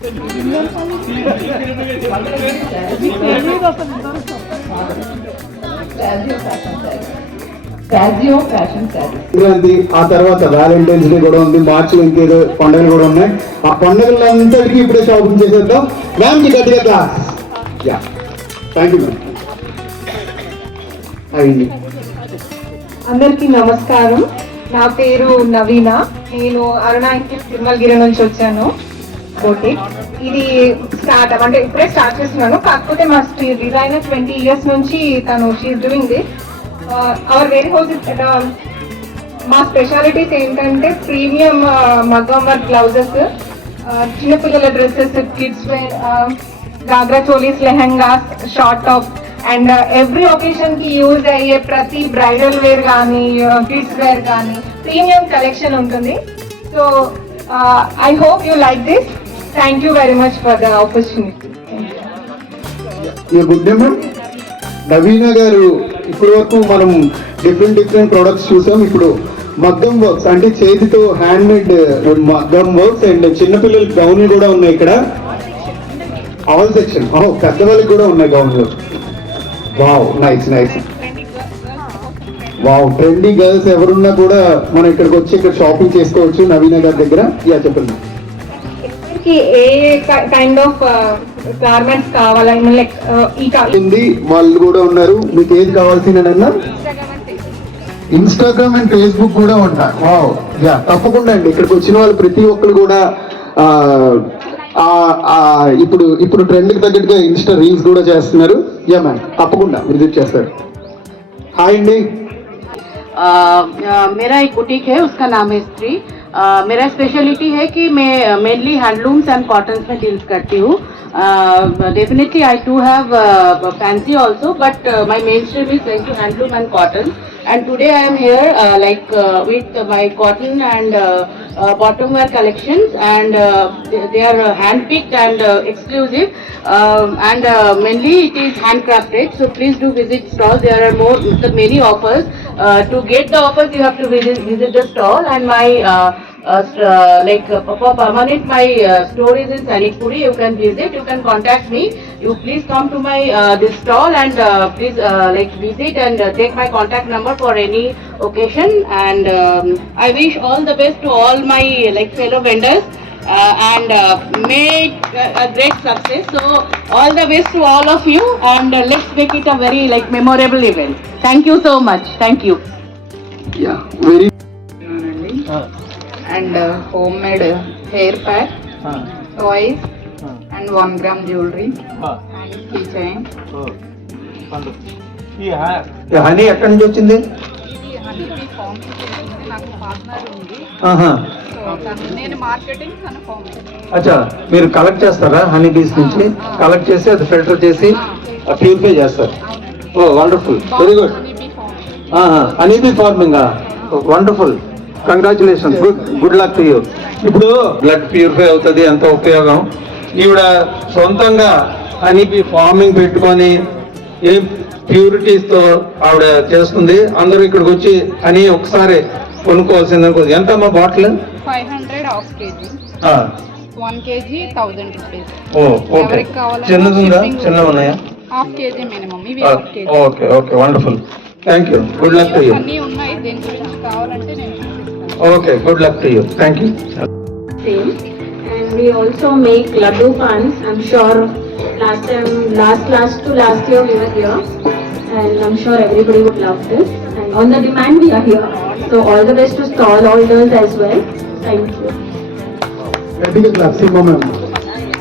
ఆ తర్వాత Valentine's day కూడా ఉంది, మార్చి ఇంకేదో పండుగలు కూడా ఉన్నాయి. ఆ పండుగలందరికీ ఇప్పుడే షాపింగ్ చేసేద్దాం. మ్యామ్ కి గట్టిగా క్లాస్. Thank you ma'am. అయింది. అందరికీ నమస్కారం. నా పేరు నవీన. నేను అరుణాకి తిరుమలగిరి నుంచి వచ్చాను. ఇది స్టార్ట్ అంటే ఇప్పుడే స్టార్ట్ చేస్తున్నాను. కాకపోతే మా డిజైనర్ 20 years నుంచి తను she is doing this. Our warehouse మా స్పెషాలిటీస్ ఏంటంటే ప్రీమియం మగ్గం వర్క్ బ్లౌజెస్, చిన్నపిల్లల dresses, kids wear, ghagra cholis, lehengas, short top and every occasion కి యూజ్ అయ్యే ప్రతి బ్రైడల్ వేర్ కానీ కిడ్స్ వేర్ కానీ ప్రీమియం కలెక్షన్ ఉంటుంది. So I hope you like this. Thank you very much for the opportunity. Naveena గారు ఇప్పటి వరకు మనం డిఫరెంట్ ప్రొడక్ట్స్ చూసాం. ఇప్పుడు మగ్గం వర్క్స్ అంటే చేతితో హ్యాండ్ మేడ్ మగ్గం వర్క్స్ అండ్ చిన్నపిల్లల గౌన్లు కూడా ఉన్నాయి ఇక్కడ. ఆల్ సెక్షన్ పెద్దవాళ్ళకి కూడా ఉన్నాయి గౌన్లు. Wow, nice nice. Wow, trendy girls ఎవరున్నా కూడా మనం ఇక్కడికి వచ్చి ఇక్కడ షాపింగ్ చేసుకోవచ్చు నవీన గారి దగ్గర. చెప్పండి. ఏ కైండ్ ఆఫ్ గార్మెంట్స్ కావాలని లైక్ వాళ్ళు కూడా ఉన్నారు. మీకు ఏది కావాల్సిందన్నా ఇన్స్టాగ్రామ్ అండ్ ఫేస్బుక్ కూడా ఉంటాయి. వావ్, తప్పకుండా అండి. ఇక్కడికి వచ్చిన వాళ్ళు ప్రతి ఒక్కరు కూడా ఇప్పుడు ట్రెండ్ కి తగ్గట్టుగా ఇన్స్టా రీల్స్ కూడా చేస్తున్నారు. మ్యామ్ తప్పకుండా విజిట్ చేస్తారు. హాయ్ అండి. मेरा एक बुटीक है, उसका नाम है स्त्री. मेरा स्पेशलिटी है कि मैं मेनली हैंडलूम्स एंड कॉटन्स में डील्स करती हूँ. Definitely I do have fancy also, but my mainstream is like to handloom and cotton. And today I am here with my cotton and bottom wear collections, and they are hand-picked and exclusive, and mainly it is handcrafted. So please do visit stall. There are many offers. To get the offers, you have to visit the stall. And my for permanent, my store is in Sanikpuri. You can visit. You can contact me. You please come to my this stall and please visit and take my contact number for any occasion. And I wish all the best to all my fellow vendors. And made a great success. So all the best to all of you, and let's make it a very memorable event. Thank you so much. Thank you. Very. And homemade hair pack, toys, and 1 gram jewelry, and keychain. Honey ఎక్కడి నుంచి వచ్చింది? నాకు పార్ట్నర్ ఉంది. నేను మార్కెటింగ్ తను ఫామ్. అచ్చా, మీరు కలెక్ట్ చేస్తారా హనీ బీస్ నుంచి? కలెక్ట్ చేసి అది ఫిల్టర్ చేసి ప్యూరిఫై చేస్తారు. Oh wonderful, very good. Honey bee farming, wonderful, congratulation, good luck to you. ఇప్పుడు బ్లడ్ ప్యూరిఫై అవుతుంది, ఎంత ఉపయోగం. ఈవిడ సొంతంగా హనీ బీ ఫార్మింగ్ పెట్టుకొని ఏ ప్యూరిటీస్తో ఆవిడ చేస్తుంది. అందరూ ఇక్కడికి వచ్చి హనీ ఒకసారి కొనుక్కోవాల్సింది. ఎంతమ్మా bottle? 500 half kg, 1 kg 1000 rupees. Okay. చిన్నదుందా? చిన్నవి ఉన్నాయా? Half kg minimum. ఇవి half kg. Okay okay, wonderful, thank you, good luck to you. అన్నీ ఉన్నాయి, దేని గురించి కావాలంటే నేను okay, good luck to you, thank you. And we also make laddu pans. I'm sure last year we were here, and I'm sure everybody would love this. And on the demand we are here. So all the best to stall holders as well. Thank you.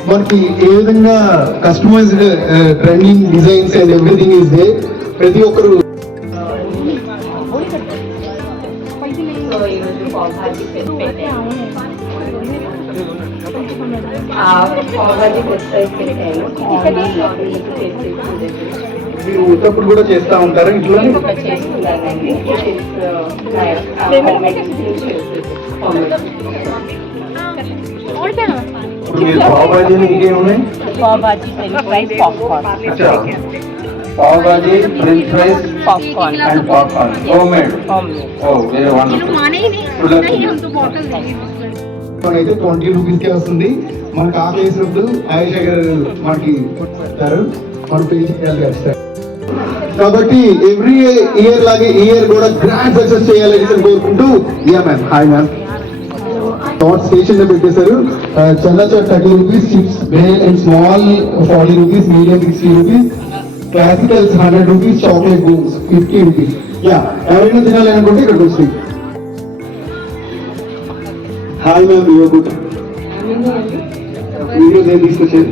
మనకి ఏ విధంగా customized trending designs and everything is there. ప్రతి ఒక్కరు ఉత్తప్పుడు కూడా చేస్తా ఉంటారా ఇంట్లో? पाव भाजी में क्या है? पाव भाजी, फ्रेंच फ्राइज, पॉपकॉर्न. अच्छा, पाव भाजी, French fries, popcorn and popcorn, homemade. homemade. Oh, very wonderful. माने ही नहीं, हम तो बॉटल అయితే 20 రూపీస్కే వస్తుంది. మనకు ఆకలి వేసినప్పుడు ఆయుష గారు మనకి ఇస్తారు, మనం పే చేయాలి ఖచ్చితంగా. కాబట్టి ఎవ్రీ ఇయర్ లాగే ఈ ఇయర్ కూడా గ్రాండ్ సక్సెస్ చేయాలని కోరుకుంటూ yeah ma'am. Hi ma'am. Not station లో పెట్టేశారు. చల్లచా 30 rupees, chips bale and small 40 rupees, medium 60 rupees, classicals 100 rupees, chocolate బూమ్స్ 50 రూపీస్. యా, ఎవరైనా తినాలి అనుకుంటే ఇక్కడికి వస్తుంది. Hi ma'am, your good. Videos ఏం తీసుకొచ్చారు?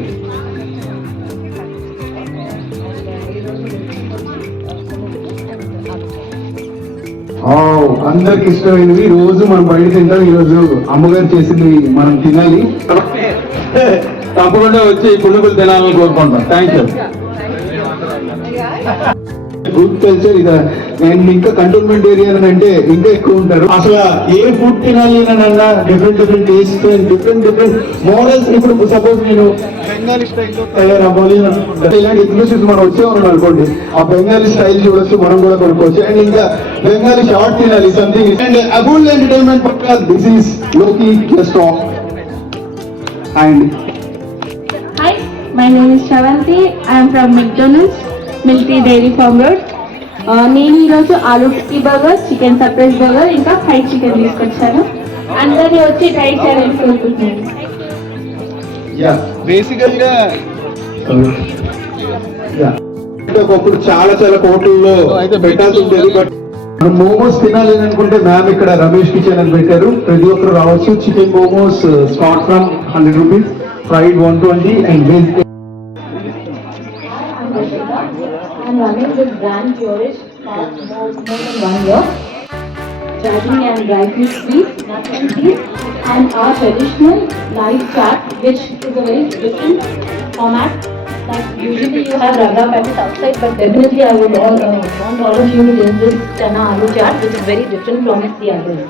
అందరికి ఇష్టమైనవి రోజు మనం బయట తింటాం, ఈ రోజు అమ్మగారు చేసింది మనం తినాలి. తప్పకుండా వచ్చి పునుగులు తినాలని కోరుకుంటాం. Thank you. ఫుడ్ కల్చర్ ఇది. అండ్ ఇంకా కంటోన్మెంట్ ఏరియా అంటే ఇంకా ఎక్కువ ఉంటారు. అసలు ఏ ఫుడ్ తినాలి అన్నా డిఫరెంట్ టేస్ట్, డిఫరెంట్ మోడల్స్. ఇప్పుడు సపోజ్ నేను బెంగాలీ స్టైల్లో తయారవ్వాలి అనుకుంటా, ఇలాంటి ఎగ్జిబిషన్స్ మనం వచ్చేవాళ్ళం అనుకోండి, ఆ బెంగాలీ స్టైల్ చూడొచ్చు, మనం కూడా కొనుక్కోవచ్చు. అండ్ ఇంకా బెంగాలీ షార్ట్ తినాలి సంథింగ్. అండ్ అబౌల్ ఎంటర్టైన్మెంట్ పక్క దిస్ ఈస్ లోకి stock. And Hi, my name is Shravanti. I am from McDonald's, Milky Dairy Farm Road. నేను ఈరోజు ఆలూ tikki burger, chicken surprise burger, ఇంకా ఫ్రైడ్ చికెన్ తీసుకొచ్చాను. అందరినీ వచ్చి ట్రై చేయాలని కోరుకుంటున్నాను. బేసికల్గా ఒకప్పుడు చాలా కోట్లలో అయితే పెట్టాల్సి ఉండేది. బట్ మోమోస్ తినాలి అని అనుకుంటే మ్యామ్ ఇక్కడ రమేష్ కిచెన్ అని పెట్టారు. ప్రతి ఒక్కరు రావచ్చు. చికెన్ momos start from 100 rupees, fried 120 and veg. I'm running this brand Purist for more than 1 year. Chatting and dry fruit sweets, nuts and seeds, and our traditional live chat, which is a very different format. Like usually you have raga packets outside, but definitely I would want all of you to taste this chana aloo chat, which is very different from the others.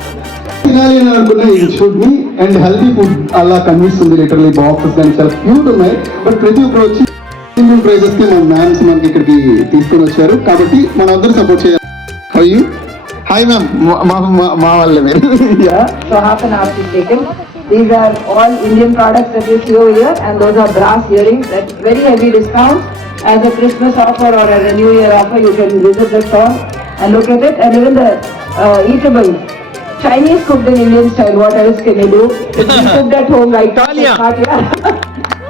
తినాలి అని అనుకున్న it should be and healthy food అలా కనిపిస్తుంది. Literally boxes కానీ చాలా క్యూట్ ఉన్నాయి. బట్ ప్రతి ఒక్కరు వచ్చి ప్రైజెస్ కి మన మ్యామ్స్ మనకి ఇక్కడికి తీసుకొని వచ్చారు. కాబట్టి మనం అందరూ సపోర్ట్ చేయాలి. హాయ్ మ్యామ్, మా వాళ్ళే మీరు. So half an hour is taken. These are all Indian products that you see over here, and those are brass earrings at very heavy discount. As a Christmas offer or as a New Year offer, you can visit the store and look at it. And even the eatable Chinese cooked in Indian style. What else can you do? It's been cooked at home right now.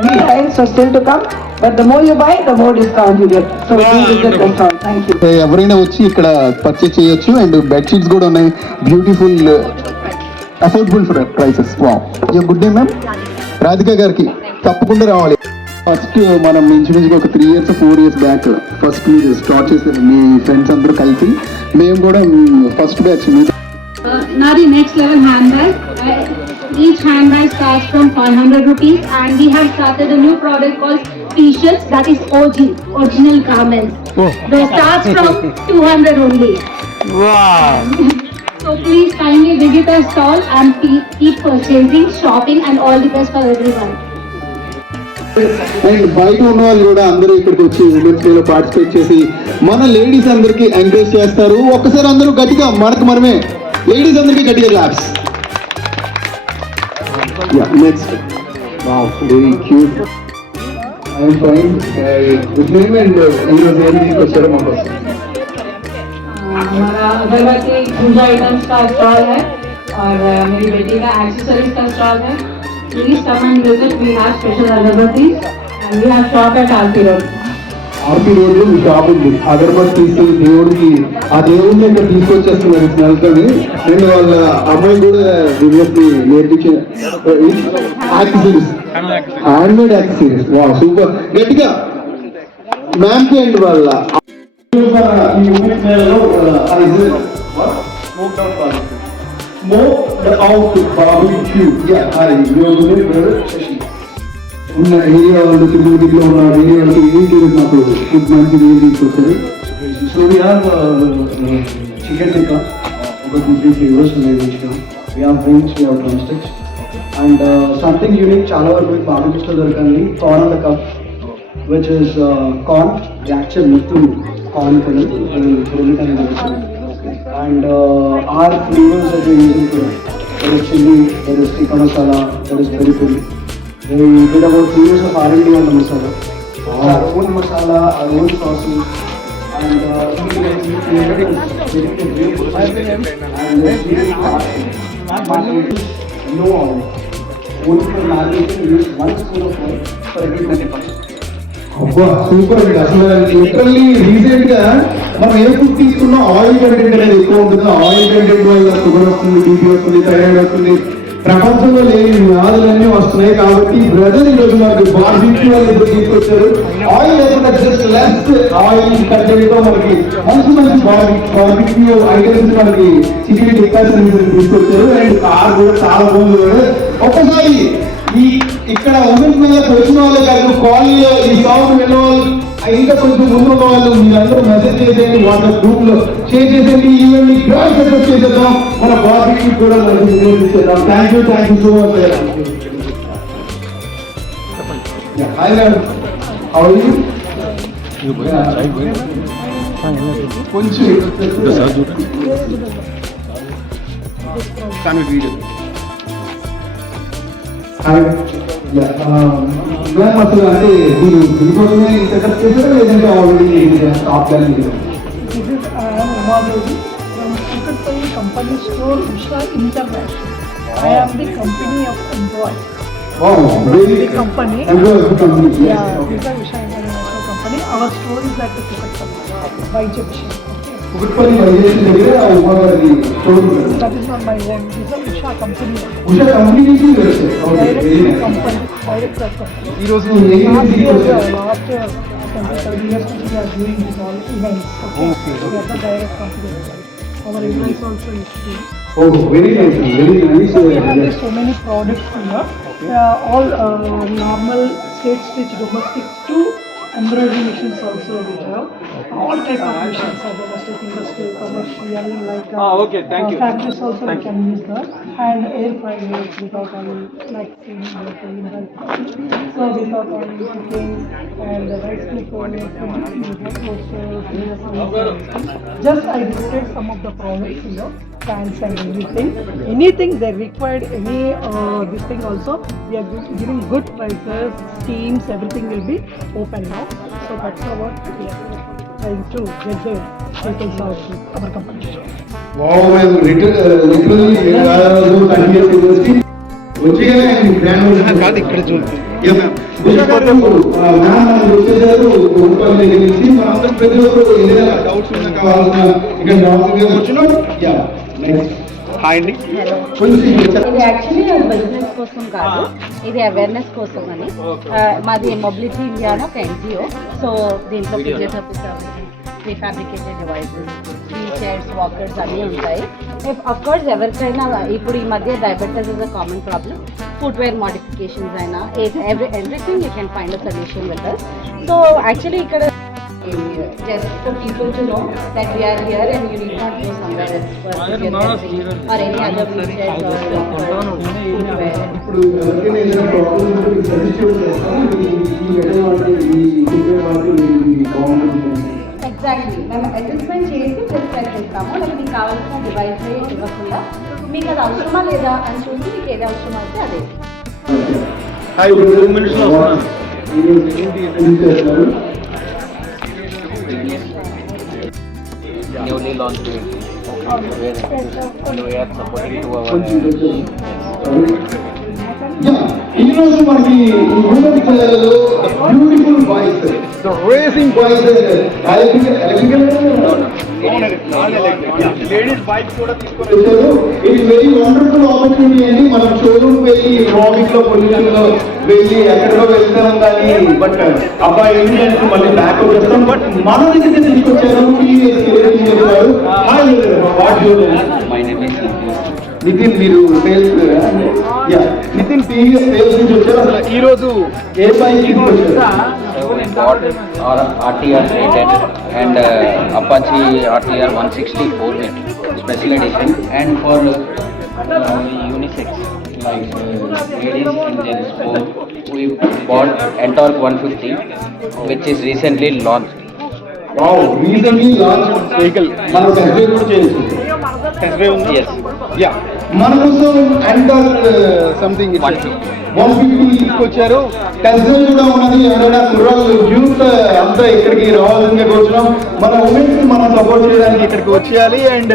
These times are still to come. But the more you buy, the more discount you get. So please visit the store. Thank you. ఎవరైనా వచ్చి ఇక్కడ పర్చేస్ చేయొచ్చు. And bedsheets కూడా ఉన్నాయి, beautiful affordable prices. Wow, good day ma'am. Radhika గారికి తప్పకుండా రావాలి. ఫస్ట్ మనం ఇంచుమించుగా ఒక 3 years 4 years బ్యాక్ ఫస్ట్ మీరు స్టార్ట్ చేశారు మీ ఫ్రెండ్స్ అందరూ కలిసి. మేము కూడా first batch. Nadi next level handbag. Each handbag starts from 500 rupees, and we have started a new product called T-shirts, that is OG, original garments. They start from 200 only. Wow! So please kindly visit our stall and keep purchasing, shopping, and all the best for everyone. And బయట ఉన్న వాళ్ళు కూడా అందరూ ఇక్కడికి వచ్చి women's day లో పార్టిసిపేట్ చేసి మన లేడీస్ అందరికి ఎంకరేజ్ చేస్తారు. ఒక్కసారి అందరూ గట్టిగా మనమే లేడీస్ అందరికి గట్టిగా claps. Next very cute. I'm fine. Good name and ఈరోజు ఏం తీసుకొచ్చారో మాకు వస్తుంది. हमारा अगरबत्ती पूजा आइटम्स का स्टॉल है और मेरी बेटी का एक्सेसरीज का स्टॉल है. Please come and visit. We have special agarbatti and we have shop at RP road. RP road లో మీ షాప్ ఉంది. అగరబత్తి దేవుడికి ఆ దేవుడిని ఇక్కడ తీసుకొచ్చేస్తున్నారు స్మెల్తోని. నేను వాళ్ళ అమ్మాయి కూడా దివ్యకి నేర్పించిన యాక్సెసరీస్, హ్యాండ్మేడ్ యాక్సెసరీస్. వా సూపర్. గట్టిగా మ్యామ్ కి అండ్ వాళ్ళ ఉన్న ఏరియా వాళ్ళు తిరుగులో ఉన్న ఏరియా వాళ్ళకి ఏం తెలియదు. నాకు ఫుడ్ మంచిది ఏం తీసుకొచ్చారు. So we have chicken tikka, over 2-3 flavors we have wings, we have drumsticks, and something unique chala varaku with barbecue style dorukandi, corn on the cup, which is corn, the actual mittu corn and our flavors that we are using today. there is chili, there is tikka masala, there is peri peri. We did about 2 years of R&D on the masala. Our own masala, our own sauces, and we created and no oil. Only for marination, we use 1 spoon of oil for every 20%. అబ్బా సూపర్ అండి. అసలు literally recent గా మనం ఏ ఫుడ్ తీసుకున్నా oil content అనేది ఎక్కువ ఉంటుంది. Oil content వల్ల షుగర్ వస్తుంది, బీపీ వస్తుంది, థైరాయిడ్ వస్తుంది, ప్రపంచంలో లేని వ్యాధులన్నీ వస్తున్నాయి. కాబట్టి బ్రదర్ ఈరోజు మనకి బార్బిక్యూ అనేది తీసుకొచ్చారు. ఆయిల్ లేకుండా జస్ట్ లెస్ ఆయిల్ కంటెంట్ తో మనకి మంచి మంచి బార్బిక్యూ ఐటమ్స్ మనకి చికెన్ టిక్కా తీసుకొచ్చారు. అండ్ కార్ కూడా చాలా బాగుంది. ఒక్కసారి ఈ ఇక్కడ ఉమెన్స్ మీద వచ్చిన వాళ్ళే కాదు, కాలనీలో ఈ సౌండ్ విన్న వాళ్ళు ఇంకా కొంచెం ముందు ఉన్న వాళ్ళు మీరందరూ మెసేజ్ చేసేయండి, వాట్సాప్ గ్రూప్ లో షేర్ చేసేయండి. ఈవెంట్ గ్రాండ్ సక్సెస్ చేసేద్దాం. మన బాబీకి కూడా మనకి చేద్దాం. Thank you so much. Hi madam, how are you? కొంచెం హాయ్. మ్యామ్ అసలు అంటే మీరు దీనికోసమే సెటప్ చేశారా లేదంటే ఆల్రెడీ స్టాప్ ప్లాన్ చేశారా? This is Uma Devi from Kukatpalli Company Store, Usha International. I am the company of employees. Wow, very The company. employee of the company. Yes. Yeah, Okay. this is Usha International Company. Our store is at the Kukatpalli, by junction. Okay. Kukatpally వైజేషన్ దగ్గర ఉమా గారి స్టోర్ ఉంటుంది. That is not my own. This is Usha company. Usha కంపెనీ నుంచి వచ్చారు. Okay, very Direct nice. company. Direct company. ఈ రోజు Last year, వచ్చారు. 27 years we are doing this all events. Okay. We are the direct company. Our events also is free. Oh, very nice, very nice. So we have so many products here. All normal state stitch domestic to embroidery machines also we have. All type of machines are domestic, industrial, commercial, like factories also we can use that. And air fryers without oil, like so without oil cooking and the rice cooker, just I listed some of the products here. Fans and anything they required, any this thing also we are giving good prices, schemes, everything will be open now. So that's what we are trying to get the details of our company. Wow, man, literally continuous university. వచ్చేగానే ఆయన గ్రాండ్ కాదు ఇక్కడ చూడండి. మ్యామ్ వచ్చేసారు ఉప్పల్లి దగ్గర నుంచి. మనందరం ప్రతి ఒక్కరు ఏదైనా డౌట్స్ ఉన్నా కావాల్సిన ఇక్కడ డౌట్స్ వచ్చినాం. యా నెక్స్ట్ హాయ్ అండి. ఇది యాక్చువల్లీ బిజినెస్ కోసం కాదు, ఇది అవేర్నెస్ కోసం అని. మాది మొబిలిటీ ఇండియా అని ఒక ఎన్జిఓ. సో దీంట్లో physiotherapy, prefabricated devices, wheel chairs, walkers అన్నీ ఉంటాయి. అఫ్ కోర్స్ ఎవరికైనా ఇప్పుడు ఈ మధ్య diabetes is a common problem, footwear modifications అయినా everything you can find a solution with us. So actually ఇక్కడ just for people to know that we are here and you need not go somewhere else for physiotherapy or any other wheelchairs or footwear. ఇప్పుడు ఎవరికైనా ఏదైనా ప్రాబ్లమ్ ఉంటే సజెస్ట్ చేస్తాను. ఈ మెటల్ వాటి ఈ ఫుట్వేర్ వాటి బాగుంటుంది. ఎగ్జాక్ట్లీ మేము అడ్జస్ట్మెంట్ చేసి ప్రిస్క్రైబ్ చేస్తాము. లేకపోతే మీకు కావాల్సిన డివైస్ ఇవ్వకుండా మీకు అది అవసరమా లేదా అని చూసి మీకు ఏది అవసరం అయితే అదే. హాయ్, 2 మినిట్స్ లో వస్తున్నాను. Newly launched we are supporting to our ఈరోజు మనకి beautiful boys, racing boys, ladies bike కూడా తీసుకొచ్చారు. ఇది వెరీ వండర్ఫుల్ ఆపర్చునిటీ అండి. మనం షోరూమ్ వెళ్ళి ట్రాఫిక్ లో, పొల్యూషన్ లో వెళ్ళి ఎక్కడికో వెళ్తాం కానీ బట్ అబ్బాయి ఏంటంటే మళ్ళీ బ్యాక్ వచ్చేస్తాం. బట్ మన దగ్గర తీసుకొచ్చారు. my name is నితిన్, మీరు సేల్స్ నితిన్ టీవీఎస్ సేల్స్ నుంచి వచ్చారు. అసలు ఈ రోజు ఏ బైక్ తీసుకొచ్చారు? RTR 310 and Apache RTR 160 4-wheel special edition, and for unisex like ladies and gents both. We bought Ntorq 150 which is recently launched. Wow, recently launch vehicle. మనం టెస్ట్ డ్రైవ్ కూడా చేయొచ్చు. టెస్ట్ డ్రైవ్ ఉంది. Yes. యా మన కోసం under something 150 తీసుకొచ్చారు. టెన్షన్ కూడా ఉన్నది. ఎవరైనా కుర్రాళ్ళు యూత్ అంతా ఇక్కడికి రావాలని కోరుతున్నాం. మన ఉమెన్స్ మనం సపోర్ట్ చేయడానికి ఇక్కడికి వచ్చేయాలి. And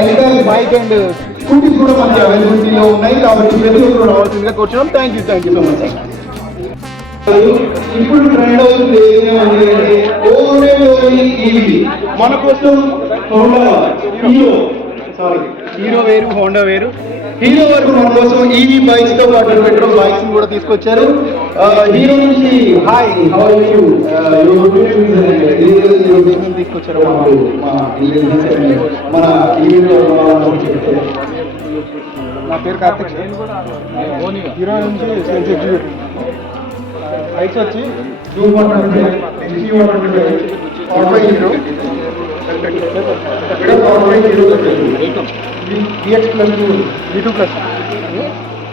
entire bike and scooties కూడా మనకి అవైలబిలిటీలో ఉన్నాయి. కాబట్టి ప్రతి ఒక్కరు రావాల్సిందిగా కోరుతున్నాం. Thank you so much. ఇప్పుడు ట్రెండ్ అవుతుంది మన కోసం హీరో వేరు, హోండా వేరు. హీరో వరకు మన కోసం ఈవీ బైక్స్ తో పాటు పెట్రోల్ బైక్స్ కూడా తీసుకొచ్చారు. హీరో నుంచి హాయ్ తీసుకొచ్చారు మన నా పేరు కార్తిక్. హీరో నుంచి సేల్స్ ఎగ్జిక్యూటివ్. బైక్స్ వచ్చి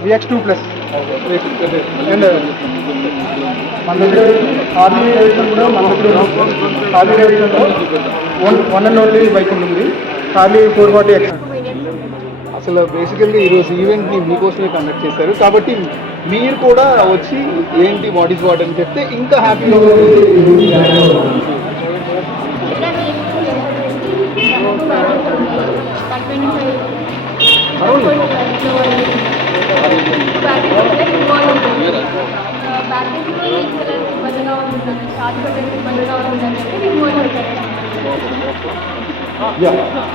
VX2+ అండ్ మన దగ్గర హార్లీ డేవిడ్సన్ కూడా మన దగ్గర హార్లీ డేవిడ్సన్లో వన్ అండ్ ఓన్లీ బైక్ ఉంటుంది, హార్లీ 440X. అసలు బేసికల్గా ఈరోజు ఈవెంట్ని మీకోసమే కండక్ట్ చేశారు. కాబట్టి మీరు కూడా వచ్చి ఏంటి వాట్ ఈస్ వాట్ అని చెప్తే ఇంకా హ్యాపీగా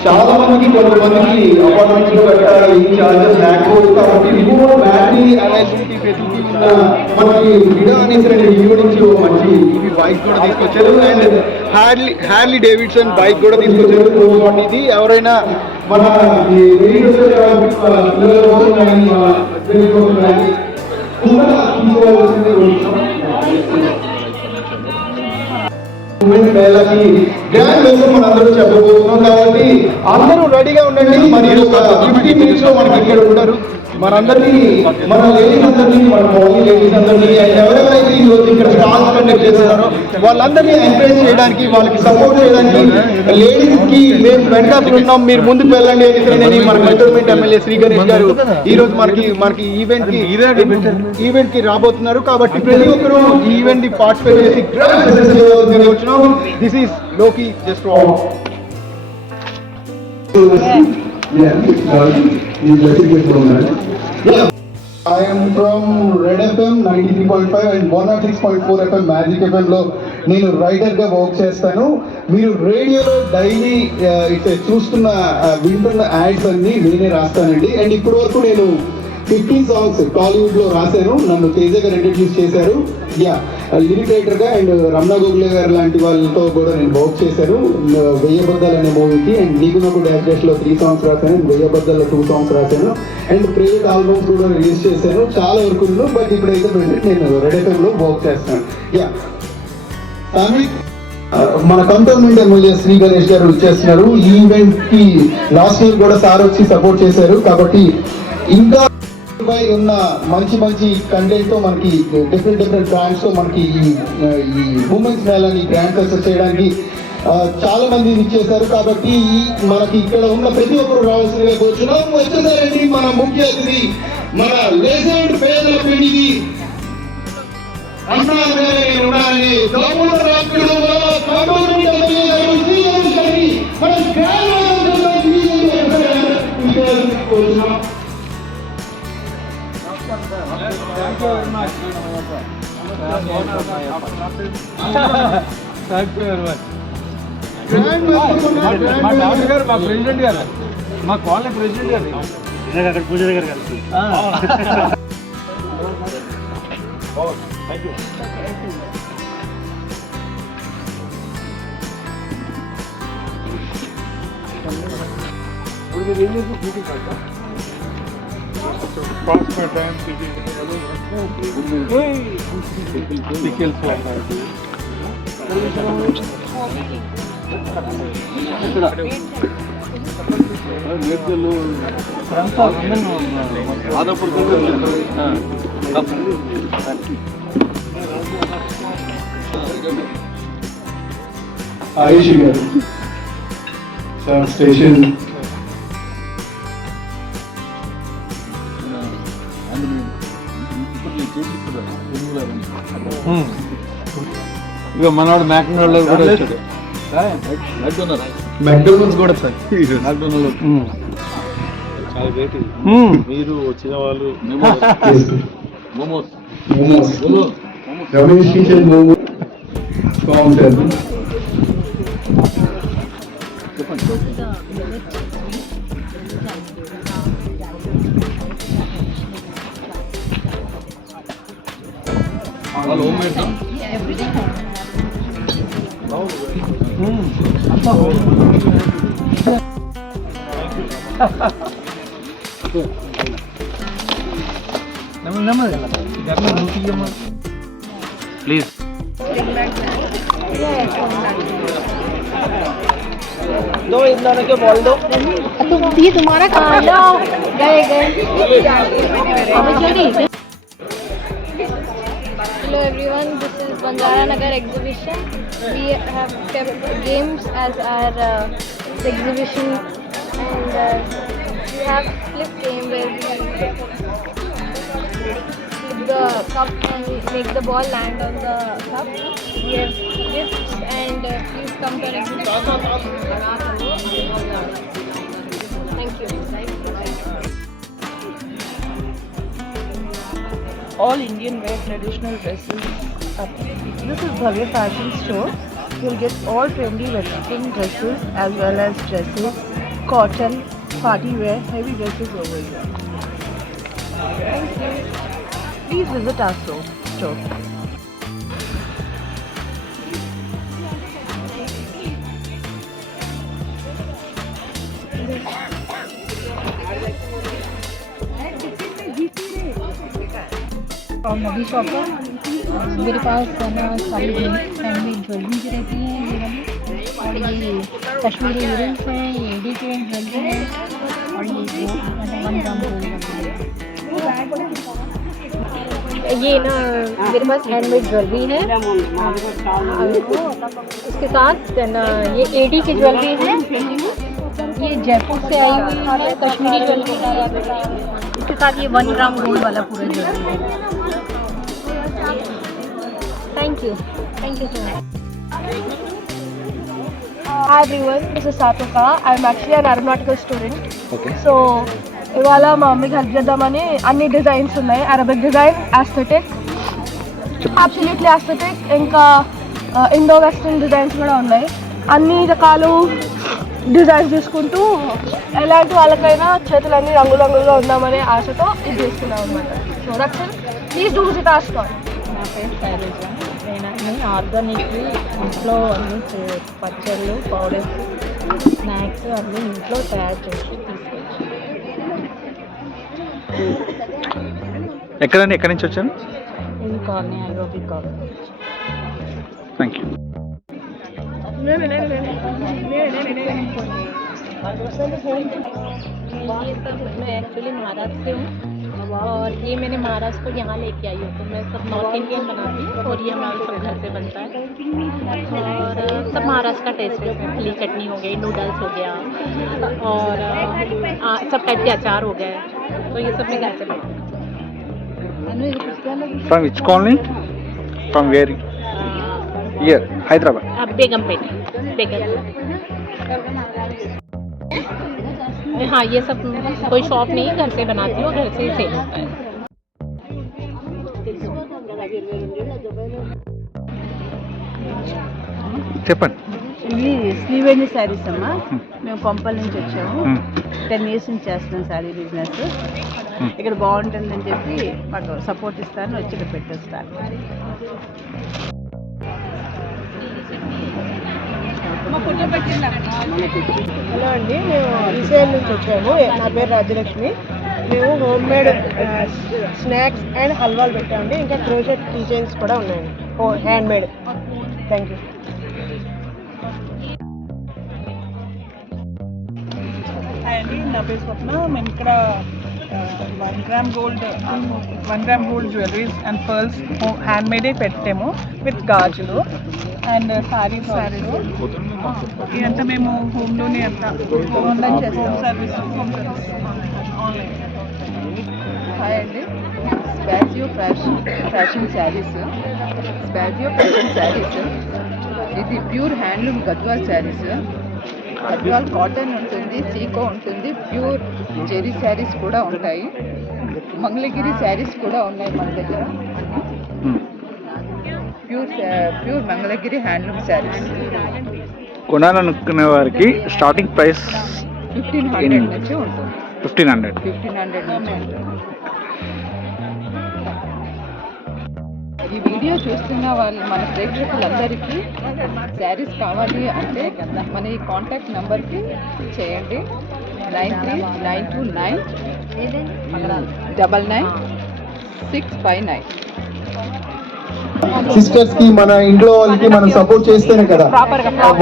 చాలా మందికి కొంతమందికి అపార్ట్మెంట్స్ లో పెట్టాలి చార్జెస్ లేకపోతే కాబట్టి రిమూవల్ బ్యాటరీ అవైలబిలిటీ ఫెసిలిటీ ఉన్న మనకి విడా అనేసి రివ్యూ నుంచి మంచి ఇవి బైక్ కూడా తీసుకొచ్చారు. అండ్ హార్లీ డేవిడ్సన్ బైక్ కూడా తీసుకొచ్చారు. ఇది ఎవరైనా మన గ్రాండ్ వేసం మనందరూ చెప్పబోతున్నాం. కాబట్టి అందరూ రెడీగా ఉండండి. మరి 50 minutes లో మనకి ఇక్కడ ఉంటారు. మనందరినీ, మన లేడీస్ అందరినీ, మన కాలనీ లేడీస్ అందరినీ అండ్ ఎవరెవరైతే ఈ రోజు ఇక్కడ స్టాల్స్ కండక్ట్ చేస్తున్నారో వాళ్ళందరినీ ఎంకరేజ్ చేయడానికి, వాళ్ళకి సపోర్ట్ చేయడానికి లేడీస్ కి మేము వెనకాల ఉన్నాం, మీరు ముందుకు వెళ్ళండి అని మన కంటోన్మెంట్ ఎమ్మెల్యే శ్రీ గణేష్ గారు ఈ రోజు మనకి ఈవెంట్ కి రాబోతున్నారు. కాబట్టి ప్రతి ఒక్కరూ ఈ ఈవెంట్ ని పార్టిసిపేట్ చేసి వచ్చినాం. దిస్ ఈస్ లోకి just I am from Red FM 93.5 and 106.4 FM Magic FM లో నేను రైటర్ గా వర్క్ చేస్తాను. మీరు రేడియోలో డైలీ చూస్తున్న వింటున్న యాడ్స్ అన్ని నేనే రాస్తానండి. అండ్ ఇప్పటి వరకు నేను 15 సాంగ్స్ టాలీవుడ్ లో రాశాను. నన్ను తేజ గారు ఇంట్రడ్యూస్ చేశారు లిరిక్ రైటర్ గా. అండ్ రమణ గోగులే గారు లాంటి వాళ్ళతో కూడా నేను వర్క్ చేశాను. వెయ్యబద్దాలు అనే మూవీకి. అండ్ నీకు నాకు డాష్ లో 3 సాంగ్స్ రాశాను. వెయ్యబద్దాల్లో 2 సాంగ్స్ రాశాను. అండ్ ప్రైవేట్ ఆల్బమ్స్ కూడా రిలీజ్ చేశాను చాలా వరకు. బట్ ఇప్పుడైతే నేను రెడ్ ఎఫ్ఎం లో వర్క్ చేస్తాను. మన కంటోన్మెంట్ ఎమ్మెల్యే శ్రీ గణేష్ గారు వచ్చేస్తున్నారు. ఈ ఈవెంట్ కి లాస్ట్ ఇయర్ కూడా సార్ వచ్చి సపోర్ట్ చేశారు. కాబట్టి ఇంకా ఉన్న మంచి కంటెంట్ తో మనకి డిఫరెంట్ బ్రాండ్స్ తో మనకి ఈ ఉమెన్స్ మేళాని గ్రాండ్ సక్సెస్ చేయడానికి చాలా మంది ఇచ్చేశారు. కాబట్టి మనకి ఇక్కడ ఉన్న ప్రతి ఒక్కరు రావాల్సిందిగా కూర్చున్నాం. వచ్చేసారండి మన ముఖ్య అతిథి, మన లెజెండ్ పేదల పెళ్లిది మా ప్రెసిడెంట్ గారు, మా కాలనీ ప్రెసిడెంట్ గారు అక్కడ పూజారి గారు కలిసి ఆయుష్ గారు స్టేషన్ ఇక మనవాడు మ్యాక్డొనాల్డ్ కూడా వచ్చాడు. మెక్డోనల్డ్స్ కూడా సార్. మీరు వచ్చిన వాళ్ళు momos Ramesh kitchen momo counter. Please. ये तुम्हारा खाना गए Hello everyone, this is Banjara Nagar exhibition. We have kept games as our exhibition, and we have flip game where we flip the cup and make the ball land on the cup. We have gifts, and please come to our exhibition. Thank you. All Indian wear traditional dresses. This is Bhavya Fashion Store. You'll get all trendy wedding dresses as well as dresses, cotton, party wear, heavy dresses over here. Thank you. Please visit our store. नवी शॉप है। मेरे पास ना सारी handmade jewellery भी रहती है ये वाली, और ये कश्मीरी इयरिंग्स हैं, ये एडी के ज्वेलरी है, और ये 1 ग्राम गोल्ड ये ना मेरे पास हैंडमेड ज्वेलरी है। इसके साथ ना ये एडी की ज्वेलरी है, ये जयपुर से आई हुई है कश्मीरी ज्वेलरी है। इसके साथ ये 1 ग्राम गोल्ड वाला पूरा ज्वेलरी है। Thank you so much. Hi everyone, this is Satuka. I'm actually an aeronautical student. Okay. So, ఇవాళ మా మమ్మీకి హెల్ప్ చేద్దామని అన్ని డిజైన్స్ ఉన్నాయి. Arabic design, aesthetic, absolutely aesthetic, ఇంకా ఇండో వెస్టర్న్ డిజైన్స్ కూడా ఉన్నాయి. అన్ని రకాలు డిజైన్స్ తీసుకుంటూ ఎలాంటి వాళ్ళకైనా చేతులన్నీ రంగురంగులుగా ఉందామనే ఆశతో ఇది తీసుకున్నాం అనమాట. So that's it. Please do visit our store. నా పేరు శైలజ. నేను ఆర్గానిక్ ఇంట్లో అన్ని పచ్చళ్ళు, పౌడర్స్, స్నాక్స్ అన్నీ ఇంట్లో తయారు చేసి తీసుకొచ్చాను. ఎక్కడి నుంచి వచ్చాను? ఇది కాలనీ, ఐరోబిక్ కాలనీ. Thank you. ये सब मैं एक्चुअली महाराष्ट्र से हूँ, और ये मैंने महाराष्ट्र को यहाँ लेके आई हूँ। तो मैं सब नॉर्थ इंडियन बनाती हूँ, और ये हमारे सब घर से बनता है, और सब महाराष्ट्र का टेस्ट है। खली चटनी हो गई, नूडल्स हो गया, और सब टाइप के अचार हो गए, तो ये सब मैं घर से बनाती हूँ। From which colony? From where? Here, Hyderabad. Begumpet. हाँ, ये सब कोई शॉप नहीं है, घर से बनाती हूँ, घर से ही सेल होता है। చెప్పండి. ఇది శ్రీవేణి శారీస్ అమ్మా. మేము కొంపల నుంచి వచ్చాము. 10 years నుంచి చేస్తున్నాం శారీ బిజినెస్. ఇక్కడ బాగుంటుందని చెప్పి మాకు సపోర్ట్ ఇస్తాను, వచ్చి ఇక్కడ పెట్టేస్తాను. హలో అండి, మేము ఈసీఐ నుంచి వచ్చాము. నా పేరు రాజ్యలక్ష్మి. మేము హోమ్ మేడ్ స్నాక్స్ అండ్ హల్వాలు పెట్టామండి. ఇంకా క్రోషెట్ కీ చైన్స్ కూడా ఉన్నాయండి, హ్యాండ్ మేడ్. Thank you. అండి, నా పేరు స్వప్న. మేము ఇక్కడ 1 gram gold jewelleries and pearls hand made పెట్టాము విత్ గాజులు అండ్ శారీస్. ఇదంతా మేము హోమ్లోనే అంతా ఆన్లైన్ చేస్తాం, సర్వీస్ ఆన్లైన్. హాయ్ అండి, Spazio fashion fashion saris, Spazio fashion saris. ఇది pure handloom Gadwal saris. Gadwal cotton ఉంటుంది, సీకో ఉంటుంది, ప్యూర్ జెరీ శారీస్ కూడా ఉంటాయి, మంగళగిరి శారీస్ కూడా ఉన్నాయి మన దగ్గర. Pure Mangalagiri handloom saris. కొనాలనుకునే వారికి స్టార్టింగ్ ప్రైస్ 1500 నుంచి ఉంటుంది. 1500 నుంచి ఉంటుంది. ఈ వీడియో చూస్తున్న వాళ్ళు మన ప్రేక్షకులందరికీ శారీస్ కావాలి అంటే మన ఈ కాంటాక్ట్ నెంబర్కి చేయండి. 9392999659. సిస్టర్స్ కి మన ఇంట్లో వాళ్ళకి మనం సపోర్ట్ చేస్తేనే కదా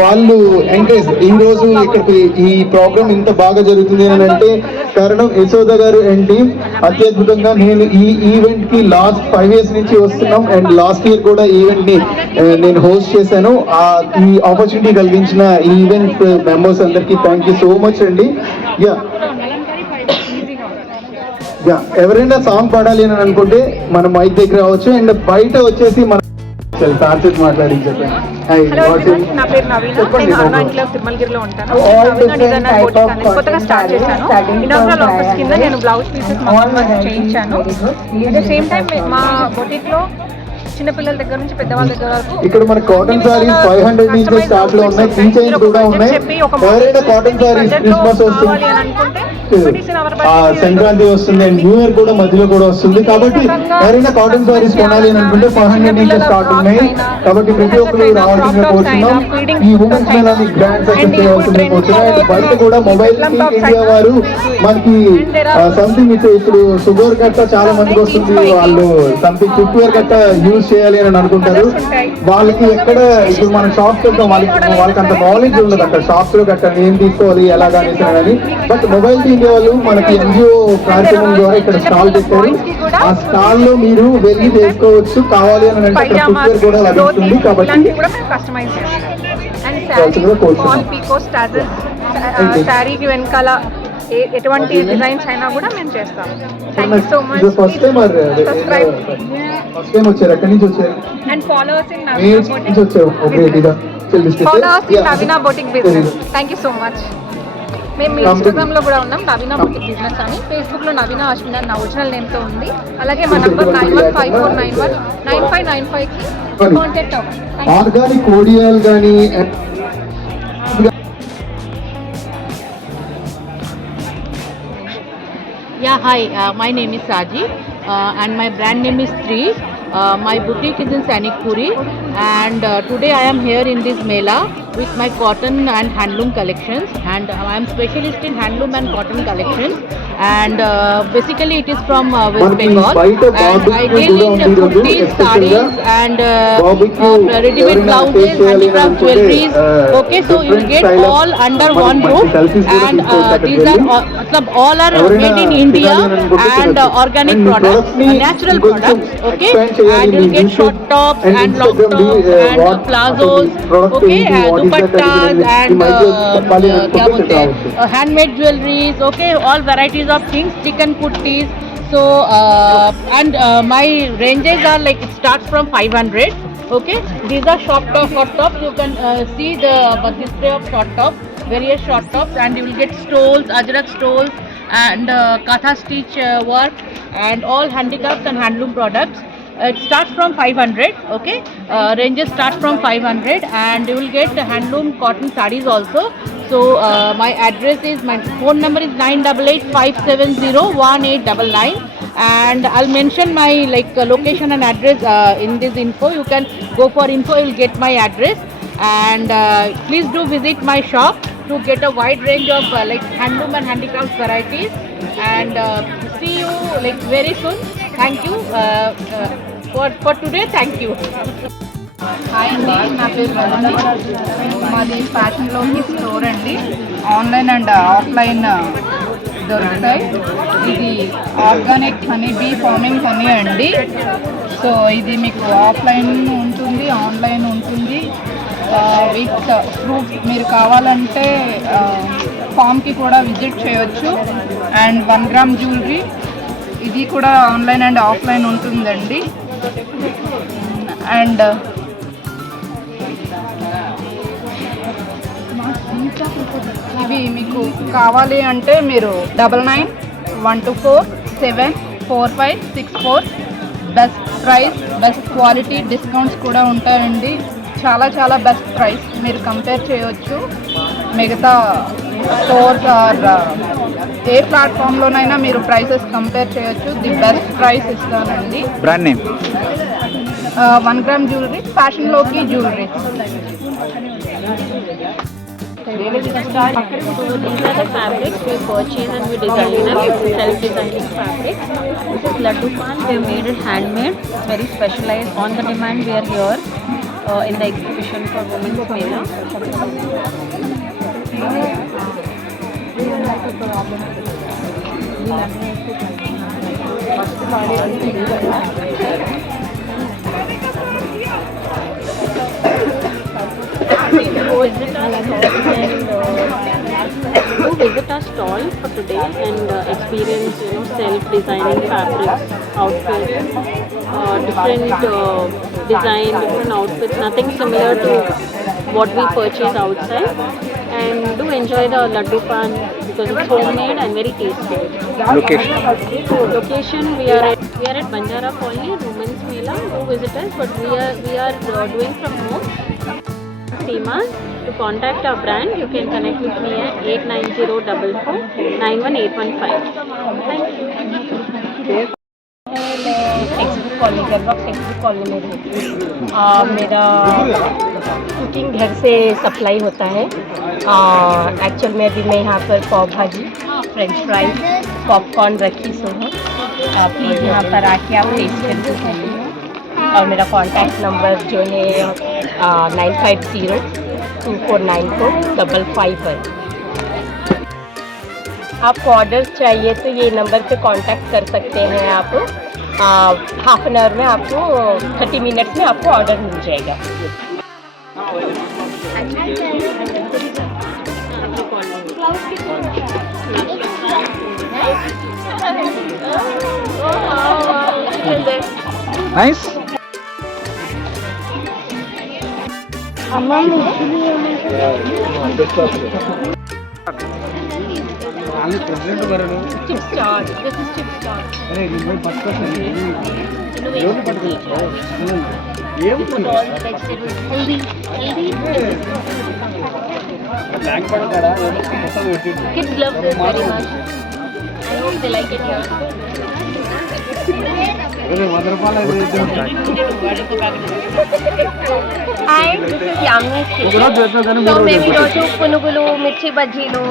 వాళ్ళు ఎంకరేజ్. ఈ రోజు ఇక్కడికి ఈ ప్రోగ్రామ్ ఇంత బాగా జరుగుతుంది అని అంటే కారణం యశోద గారు అండ్ టీమ్ అత్యద్భుతంగా. నేను ఈ ఈవెంట్ కి లాస్ట్ 5 years నుంచి వస్తున్నాం అండ్ లాస్ట్ ఇయర్ కూడా ఈవెంట్ ని నేను హోస్ట్ చేశాను. ఈ ఆపర్చునిటీ కలిగించిన ఈవెంట్ మెంబర్స్ అందరికీ థ్యాంక్ యూ సో మచ్ అండి. ఎవరైనా సాంగ్ పాడాలి అని అనుకుంటే మనం మైక్ దగ్గర రావచ్చు అండ్ బయట వచ్చేసి మన మాట్లాడించారు. నా పేరు నవీన, నేను అరుణ ఎన్క్లేవ్ తిరుమలగిరిలో ఉంటాను. కొత్తగా స్టార్ట్ చేశాను. ఇనాగ్రల్ ఆఫీస్ కింద నేను బ్లౌజ్ పీసెస్ చేయించాను. అట్ ద సేమ్ టైం మా బొటిక్ లో చిన్నపిల్లల దగ్గర నుంచి పెద్దవాళ్ళ దగ్గర వరకు ఇక్కడ మన కాటన్ సారీస్ 500 నుంచి స్టార్ట్ లో ఉన్నాయి, త్రీ చైన్స్ కూడా ఉన్నాయి. ఎవరైనా కాటన్ సారీస్ క్రిస్మస్ వస్తుంది, సంక్రాంతి వస్తుంది అండ్ న్యూ ఇయర్ కూడా మధ్యలో కూడా వస్తుంది కాబట్టి ఎవరైనా కాటన్ సారీస్ కొనాలి అని అనుకుంటే 500 నుంచి స్టార్ట్ ఉన్నాయి. కాబట్టి ప్రతి ఒక్కరు రావాల్సిందిగా కోరుతున్నాం. ఈ ఉమెన్స్ మేళాని గ్రాండ్ సక్సెస్ చేయవలసిందిగా కోరుతున్నాం. అండ్ బయట కూడా మొబైల్ ఇండియా వారు మనకి సంథింగ్ ఇప్పుడు షుగర్ గట్ట చాలా మందికి వస్తుంది, వాళ్ళు సంథింగ్ ఫుట్వేర్ గట్ట యూజ్ చేయాలి అని అనుకుంటారు. వాళ్ళకి ఎక్కడ ఇప్పుడు మనం షాప్కి వెళ్తాం, వాళ్ళకి అంత నాలెడ్జ్ ఉండదు అక్కడ షాప్స్ లో గట్ట ఏం తీసుకోవాలి ఎలాగా అనేసి. బట్ మొబైల్ ఇండియా వాళ్ళు మనకి NGO కార్యక్రమం ద్వారా ఇక్కడ స్టాల్ పెట్టారు. ఆ స్టాల్ లో మీరు వెళ్ళి చేసుకోవచ్చు. కావాలి అని అంటే ఫుట్వేర్ కూడా లభిస్తుంది. కాబట్టి శారీకి వెనకాల ఎటువంటి డిజైన్స్ అయినా కూడా మేము చేస్తాం. Thank you so much. First time వచ్చారు, ఎక్కడి నుంచి వచ్చారు? And followers in Naveena boutique business. Thank you so much. మేము ఇన్స్టాగ్రామ్ లో కూడా ఉన్నాం, నవీనా బొటిక్ బిజినెస్ అని. ఫేస్బుక్ లో నవీనా అశ్విన్ నా ఒరిజినల్ నేమ్ తో ఉంది. అలాగే మా నంబర్ 9154919595 కి కాంటాక్ట్ అవ్వండి. ఆర్గానిక్ ఓడియాలు కానీ Yeah, hi, my name is Saji and my brand name is Tree. My boutique is in Sanikpuri and today I am here in this Mela with my cotton and handloom collections, and I am specialist in handloom and cotton collections, and basically it is from West Bengal, and I deal in kurtis, sarees and ready-made blouses, handicraft jewelries. Okay, so you get all under one roof, and these are all are made in India and organic products, natural products. Okay, and you will get short tops and long tops and plazos. Okay, dupattas and handmade jewelries. Okay, all varieties of things, chicken kurtis. So and my ranges are like it starts from 500. Okay, these are short tops. You can see the display of short tops, various short tops, and you will get stoles, ajrak stoles, and katha stitch work, and all handicrafts and handloom products. It starts from 500. Okay, ranges start from 500, and you will get handloom cotton sarees also. So my address is, my phone number is 9885701899, and I'll mention my location and address in this info. You can go for info, you will get my address, and please do visit my shop to get a wide range of handloom and handicraft varieties, and see you very soon. Thank you for today. Thank you. Hi అండి, నా పేరు రజని. మాది ఫ్యాషన్లోకి స్టోర్ అండి. Online and offline దొరుకుతాయి. ఇది organic honey bee farming honey అండి. సో ఇది మీకు ఆఫ్లైన్ ఉంటుంది, ఆన్లైన్ ఉంటుంది. విత్ ప్రూఫ్ మీరు కావాలంటే ఫామ్కి కూడా విజిట్ చేయొచ్చు. అండ్ 1 గ్రామ్ జ్యువెలరీ, ఇది కూడా ఆన్లైన్ అండ్ ఆఫ్లైన్ ఉంటుందండి. అండ్ ఇవి మీకు కావాలి అంటే మీరు 9912474564 best price, best quality, discounts కూడా ఉంటాయండి. చాలా చాలా బెస్ట్ ప్రైస్, మీరు కంపేర్ చేయవచ్చు మిగతా స్టోర్స్ ఆర్ ఏ ప్లాట్ఫామ్లోనైనా మీరు ప్రైసెస్ కంపేర్ చేయొచ్చు. ది బెస్ట్ ప్రైస్ ఇస్తానండి. బ్రాండ్ నేమ్ 1 గ్రామ్ జ్యువెలరీ, ఫ్యాషన్లోకి jewellery. So these are the fabrics we purchase and we design them. Self-designing fabrics. This is laddu pan. We have made it handmade, very specialized, on the demand. We are here in the exhibition for Women's Mela. Visit our stall for today and experience, self-designing fabrics, outfits, different design, different outfits, nothing similar to what we purchase outside. And do enjoy the laddu pan because it's homemade and very tasty. Location we are at Banjara Colony, Women's Mela. Do visit us, but we are doing from home. Seema's. To contact our brand, you can connect with me at 8904491815. Thank you. एक्सबुक colony, गेटबॉक्स एक्सबुक colony में रहती हूँ। मेरा कुकिंग घर से सप्लाई होता है। एक्चुअल में अभी मैं यहाँ पर पाव भाजी, फ्रेंच फ्राइज, पॉपकॉर्न रखी सो हूँ। प्लीज़ यहाँ पर आके आप टेस्ट कर सकते हैं। और मेरा कॉन्टैक्ट नंबर जो है 9502494551। आपको ऑर्डर चाहिए तो ये नंबर पे कांटेक्ट कर सकते हैं आप। हाफ एन आवर में आपको 30 मिनट्स में आपको ऑर्डर मिल जाएगा। Nice. Chips chaat, this is chips chaat. Kids love this very much. I hope they like it here. Hi, this is Yami's kitchen. So మేము ఈరోజు పునుగులు, మిర్చి బజ్జీలు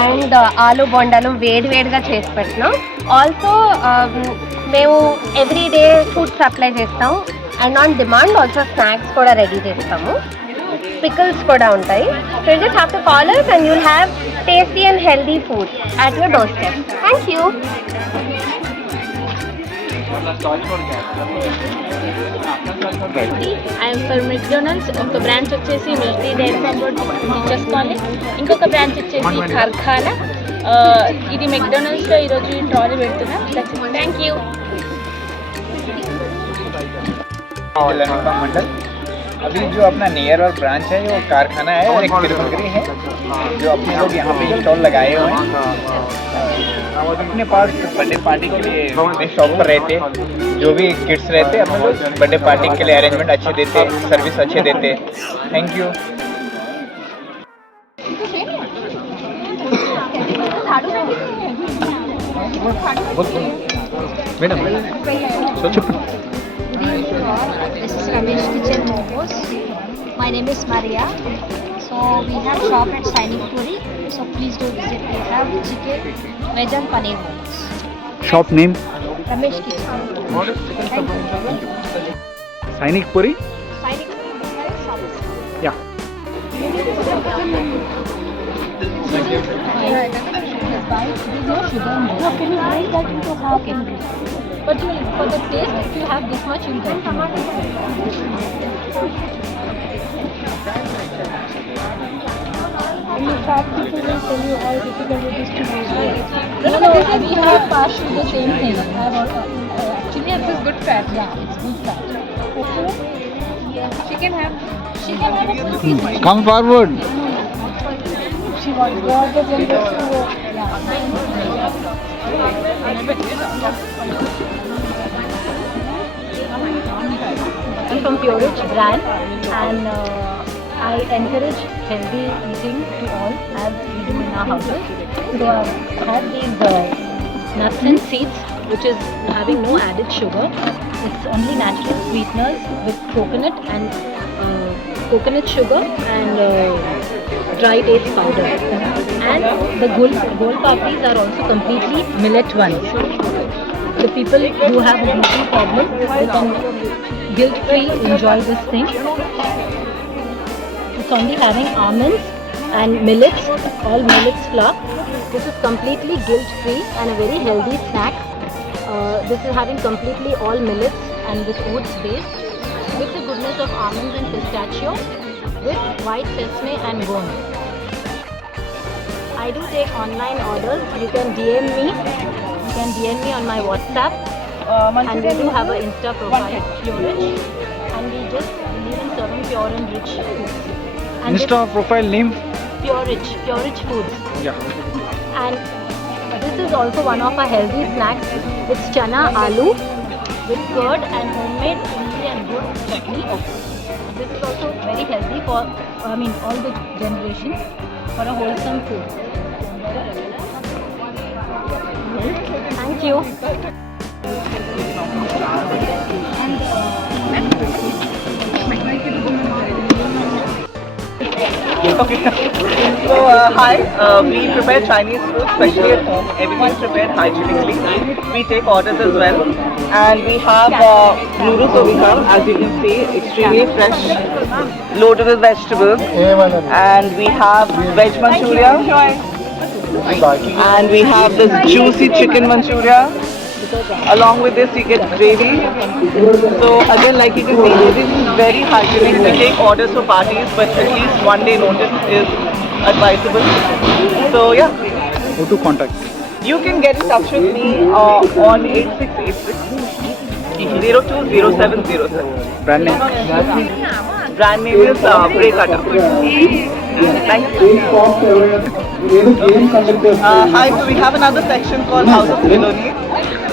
అండ్ ఆలు బొండాలు వేడివేడిగా చేసి పెట్టినాం. ఆల్సో మేము ఎవ్రీడే ఫుడ్ సప్లై చేస్తాం and on demand also snacks కూడా రెడీ చేస్తాము. పికల్స్ కూడా ఉంటాయి. So you just have to call us and you'll have tasty and healthy food at your doorstep. Thank you. I'm for McDonald's. ఒక బ్రాంచ్ వచ్చేసి milky dairy farm road teachers college, ఇంకొక branch వచ్చేసి కార్ఖానా. ఇది మెక్డొనాల్డ్స్లో ఈరోజు ఈ ట్రాలీ పెడుతున్నాం. Thank you. मंडल अभी जो अपना नियर और ब्रांच है वो कारखाना है और एक तिरुमगरी है जो अपने लोग यहाँ पे स्टॉल लगाए हुए हैं। अपने पास बर्थडे पार्टी के लिए शॉप पर रहते, जो भी किड्स रहते अपने लोग बर्थडे पार्टी के लिए अरेंजमेंट अच्छे देते, सर्विस अच्छे देते। Thank you. Madam This is Ramesh Kitchen Momos. My name is Maria. So we have shop at Sainik Puri. So please do visit. We have chicken, veg and paneer momos. Shop name Ramesh Kitchen. Thank you. सैनिक Puri. Sainik Puri Business Shops. या Okay. But for the taste, if you have this much, you'll get tomato. In the shop, people will tell you how difficult it is to use. No, we have passed through the same thing. Actually, This is good fat. Yeah, it's good fat. She can have a full piece. Come forward. She wants to I'm from Pure Rich brand, and I encourage healthy eating to all, as we do in our houses. So I have these nuts and seeds, which is having no added sugar. It's only natural sweeteners with coconut and coconut sugar and dry dates powder. And the gold papris are also completely millet ones. The people who have a gluten problem, they can guilt-free enjoy this thing. It's only having almonds and millets, all millets flour. This is completely guilt-free and a very healthy snack. This is having completely all millets and with oats base, with the goodness of almonds and pistachio, with white sesame and bone. I do take online orders. You can DM me. You can DM me on my WhatsApp. And we do have an Insta profile, Pure Rich. And we just believe in serving pure and rich foods. And Insta profile name? Pure Rich Foods. Yeah. And this is also one of our healthy snacks. It's chana aloo with curd and homemade imli and good chutney. This is also very healthy for, all the generations, for a wholesome food. Thank you. So hi, we prepare Chinese food, especially at home. Everything is prepared hygienically. We take orders as well, and we have noodles over here, as you can see, extremely fresh, loaded with vegetables, and we have veg Manchuria, and we have this juicy chicken Manchuria. Along with this you get gravy. So again, like you can see, this is very hygienic. We take orders for parties, but at least 1 day notice is advisable. So yeah. How to contact? You can get in touch with me on 8686-020707. Brand name? Brand name is Breakata. Thank you. Hi, so we have another section called House of Melody.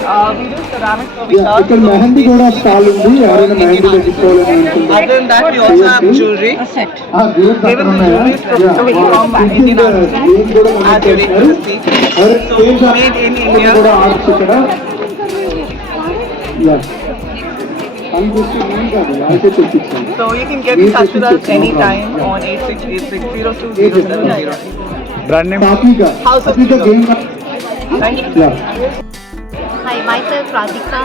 We do ceramics over here. ఇక్కడ మెహందీ కూడా స్టాల్ ఉంది, ఎవరైనా మెహందీ పెట్టుకోవాలని అనుకుంటే. Other than that, we also have jewelry. Even the jewelry is from Indian artists. As you're able to see. So made in India. కూడా ఆర్ట్స్ ఇక్కడ. So you can get in touch with us anytime on 8686-020707. Brand name? House of Melody. Thank you. Hi, myself Radhika.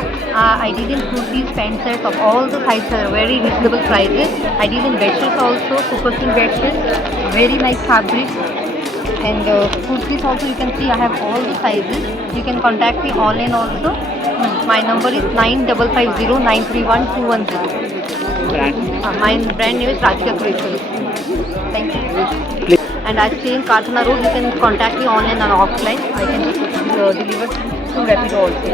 I deal in kurtis, pant sets of all the sizes are very reasonable prices. I deal in bedsheets also, super-thin bedsheets, very nice fabric. And kurtis also, you can see I have all the sizes. You can contact me online also. My number is 9550931210. My brand name is Radhika Creations. Thank you. And I stay in Karthana Road. You can contact me online and offline. I can deliver to Rapido also.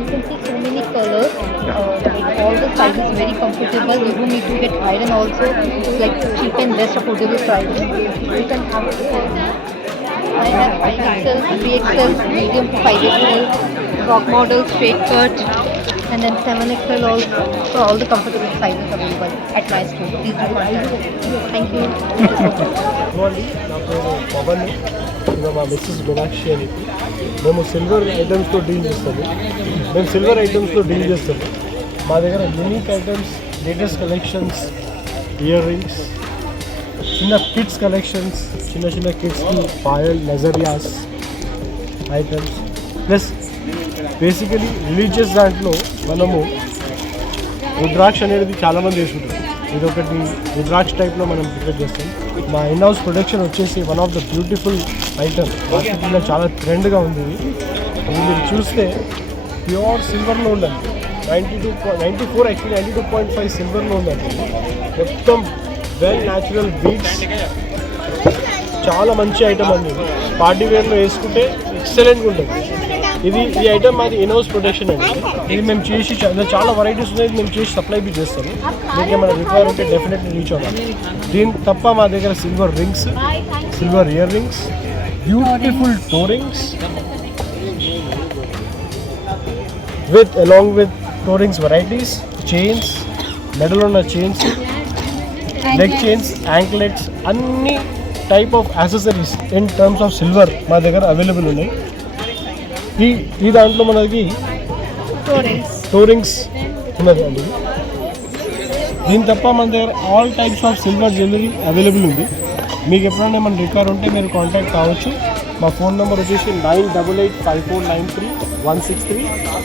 You can see so many colors. All the sizes very comfortable. You don't need to get iron also. It's like cheap and best affordable prices. You can have it. I have 5XL, 3XL, medium to 5XL, rock model, straight cut, and then 7XL also. So all the comfortable sizes available at my store. Please do contact. Thank you. నా పేరు పవన్, ఇంకా మా మిస్సెస్ మీనాక్షి అని. మేము సిల్వర్ ఐటమ్స్తో డీల్ చేస్తాము. మా దగ్గర unique items, latest collections, ear rings, చిన్న కిడ్స్ కలెక్షన్స్, చిన్న కిడ్స్కి పాయల్, నజరియాస్ ఐటమ్స్, ప్లస్ బేసికలీ రిలీజియస్ దాంట్లో మనము రుద్రాక్ష అనేది చాలామంది వేసుకుంటారు. ఇదొకటి రుద్రాక్ష టైప్లో మనం ప్రిపేర్ చేస్తాం. మా ఇన్ హౌస్ ప్రొడక్షన్ వచ్చేసి one of the beautiful item. మార్కెట్లో చాలా ట్రెండ్గా ఉంది ఇది. మీరు చూస్తే ప్యూర్ సిల్వర్లో ఉందండి. 92.5 సిల్వర్లో ఉందండి. మొత్తం వెల్ న్యాచురల్ బీడ్స్, చాలా మంచి ఐటమ్ అండి. ఇది పార్టీ వేర్లో వేసుకుంటే ఎక్సలెంట్గా ఉంటుంది. ఈ ఐటమ్ మాది ఇన్హౌస్ ప్రొడక్షన్ అండి. ఇది మేము చేసి చాలా వెరైటీస్ ఉన్నాయి, మేము చేసి సప్లై బి చేస్తాము. మీకు ఏమైనా రిక్వైర్ ఉంటే డెఫినెట్లీ రీచ్ అవ్వాలి. దీని తప్ప మా దగ్గర silver rings, silver ear rings, beautiful toe rings along with toe rings varieties, chains, మెడలో ఉన్న చైన్స్, లెగ్ చైన్స్, యాంక్లెట్స్, అన్ని type of accessories in terms of silver మా దగ్గర అవైలబుల్ ఉన్నాయి. ఈ దాంట్లో మనకి టో రింగ్స్ ఉన్నది అండి. దీని తప్ప మన దగ్గర all types of silver jewellery available ఉంది. మీకు ఎప్పుడైనా ఏమైనా రిక్వైర్ ఉంటే మీరు కాంటాక్ట్ కావచ్చు. మా ఫోన్ నెంబర్ వచ్చేసి 9884931630,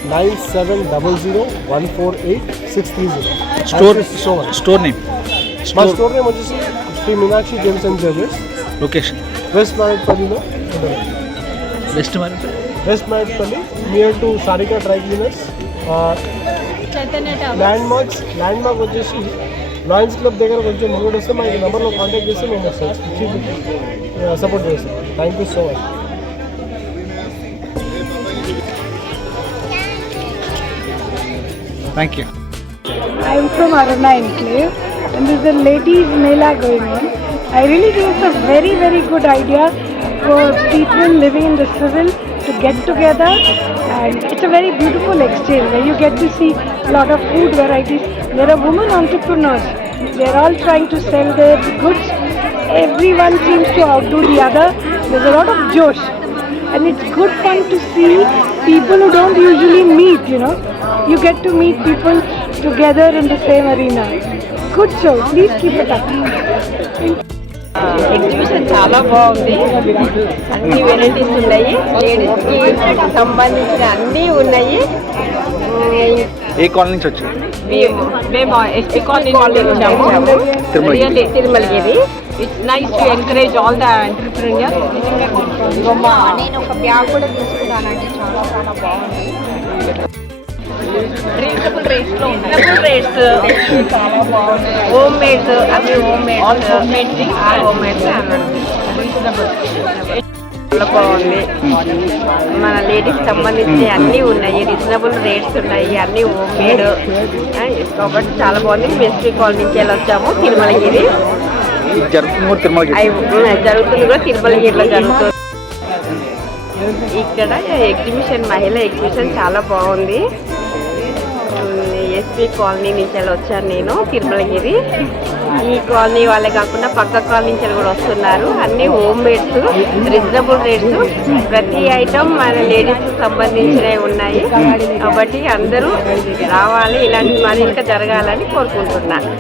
9700148630. స్టోర్ నేమ్ మా స్టోర్ నేమ్ వచ్చేసి Shri Meenakshi gems and jewellers. Location west మారేట్పల్లిలో ఉంటుంది. West Marredpally near to Sarika dry cleaners. Landmark వచ్చేసి లాయన్స్ క్లబ్ దగ్గర కొంచెం ముందు వస్తే మా ఈ నెంబర్లో కాంటాక్ట్ చేస్తే మేము సపోర్ట్ చేస్తాం. Thank you so much. Thank you. I am from Arana Enclave and there is a ladies Mela going on. I really think it's a very, very good idea for people living in the civil to get together, and it's a very beautiful exchange where you get to see a lot of food varieties. There are women entrepreneurs. They are all trying to sell their goods. Everyone seems to outdo the other. There's a lot of josh and it's good fun to see people who don't usually meet, you know. You get to meet people together in the same arena. Good show. Please keep it up. Exhibition చాలా బాగుంది. అన్ని వెరైటీస్ ఉన్నాయి, లేడీస్కి సంబంధించిన అన్నీ ఉన్నాయి. ఏ కాలనీ నుంచి వచ్చారు? మేము ఎస్పీ కాలనీ వచ్చాము, Tirumalagiri. It's nice to encourage all the entrepreneurs. నేను ఒక బ్యాగ్ కూడా తీసుకున్నానండి, చాలా చాలా బాగుంది. రీజనబుల్ రేట్స్ చాలా బాగున్నాయి. హోమ్ మేడ్స్, అవి హోమ్ మేడ్స్ రీజనబుల్ చాలా బాగుంది. మన లేడీస్ సంబంధించి అన్నీ ఉన్నాయి, రీజనబుల్ రేట్స్ ఉన్నాయి, అన్నీ హోమ్ మేడ్ కాబట్టి చాలా బాగుంది. ఎస్పీ కాలనీ నుంచి వచ్చాము, తిరుమలగిరి జరుగుతుంది కూడా తిరుమలగిరిలో జరుగుతుంది. ఇక్కడ ఎగ్జిబిషన్, మహిళా ఎగ్జిబిషన్ చాలా బాగుంది. ఎస్పీ కాలనీ నుంచి వచ్చాను నేను, తిరుమలగిరి. ఈ కాలనీ వాళ్ళే కాకుండా పక్క కాలనీ నుంచి కూడా వస్తున్నారు. అన్నీ హోమ్ మేడ్స్, రీజనబుల్ రేట్స్, ప్రతి ఐటమ్ మన లేడీస్ సంబంధించినవి ఉన్నాయి. కాబట్టి అందరూ రావాలి, ఇలాంటి పని ఇంకా జరగాలని కోరుకుంటున్నాను.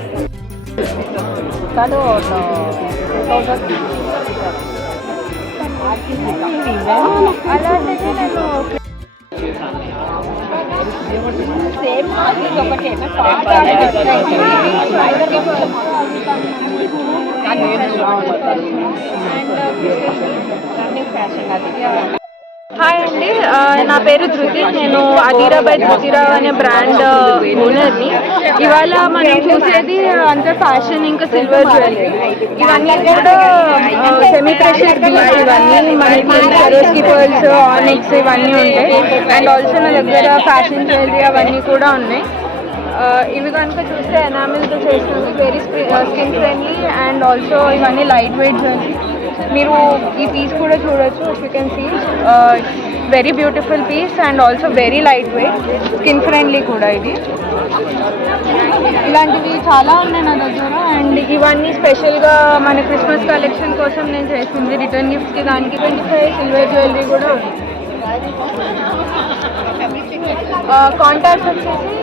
సేమ్ ఒకటి హాయ్ అండి, నా పేరు ధృతి. నేను అదీరా బై ధృతిరావు అనే బ్రాండ్ ఓనర్ని. ఇవాళ మనం చూసేది అంతా ఫ్యాషన్, ఇంకా సిల్వర్ జ్యువెలరీ. ఇవన్నీ కూడా సెమీ ప్రెషియస్ బీడ్స్. ఇవన్నీ మనకి సరోస్కి పర్ల్స్, ఆనిక్స్ ఇవన్నీ ఉంటాయి. అండ్ ఆల్సో నా దగ్గర ఫ్యాషన్ జ్యువెలరీ అవన్నీ కూడా ఉన్నాయి. ఇవి కనుక చూస్తే ఎనామిల్తో చేస్తుంది, very skin friendly. And also ఇవన్నీ లైట్ వెయిట్ జ్యువెలరీ. మీరు ఈ పీస్ కూడా చూడొచ్చు, if you can see. Very beautiful piece and also very light weight, skin friendly కూడా. ఇది ఇలాంటివి చాలా ఉన్నాయి నా దగ్గర. అండ్ ఇవన్నీ స్పెషల్గా మన క్రిస్మస్ కలెక్షన్ కోసం నేను చేసింది, రిటర్న్ గిఫ్ట్స్కి. దానికి 25 సిల్వర్ జ్యువెలరీ కూడా ఉంది. కాంటాక్ట్స్ వచ్చేసి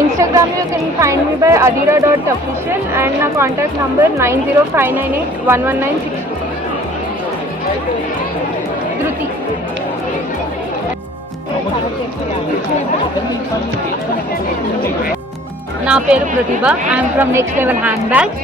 Instagram you can find me by adira.official and my contact number 9059811962. Dhruti. నా పేరు Pratibha. I'm from next level hand bags.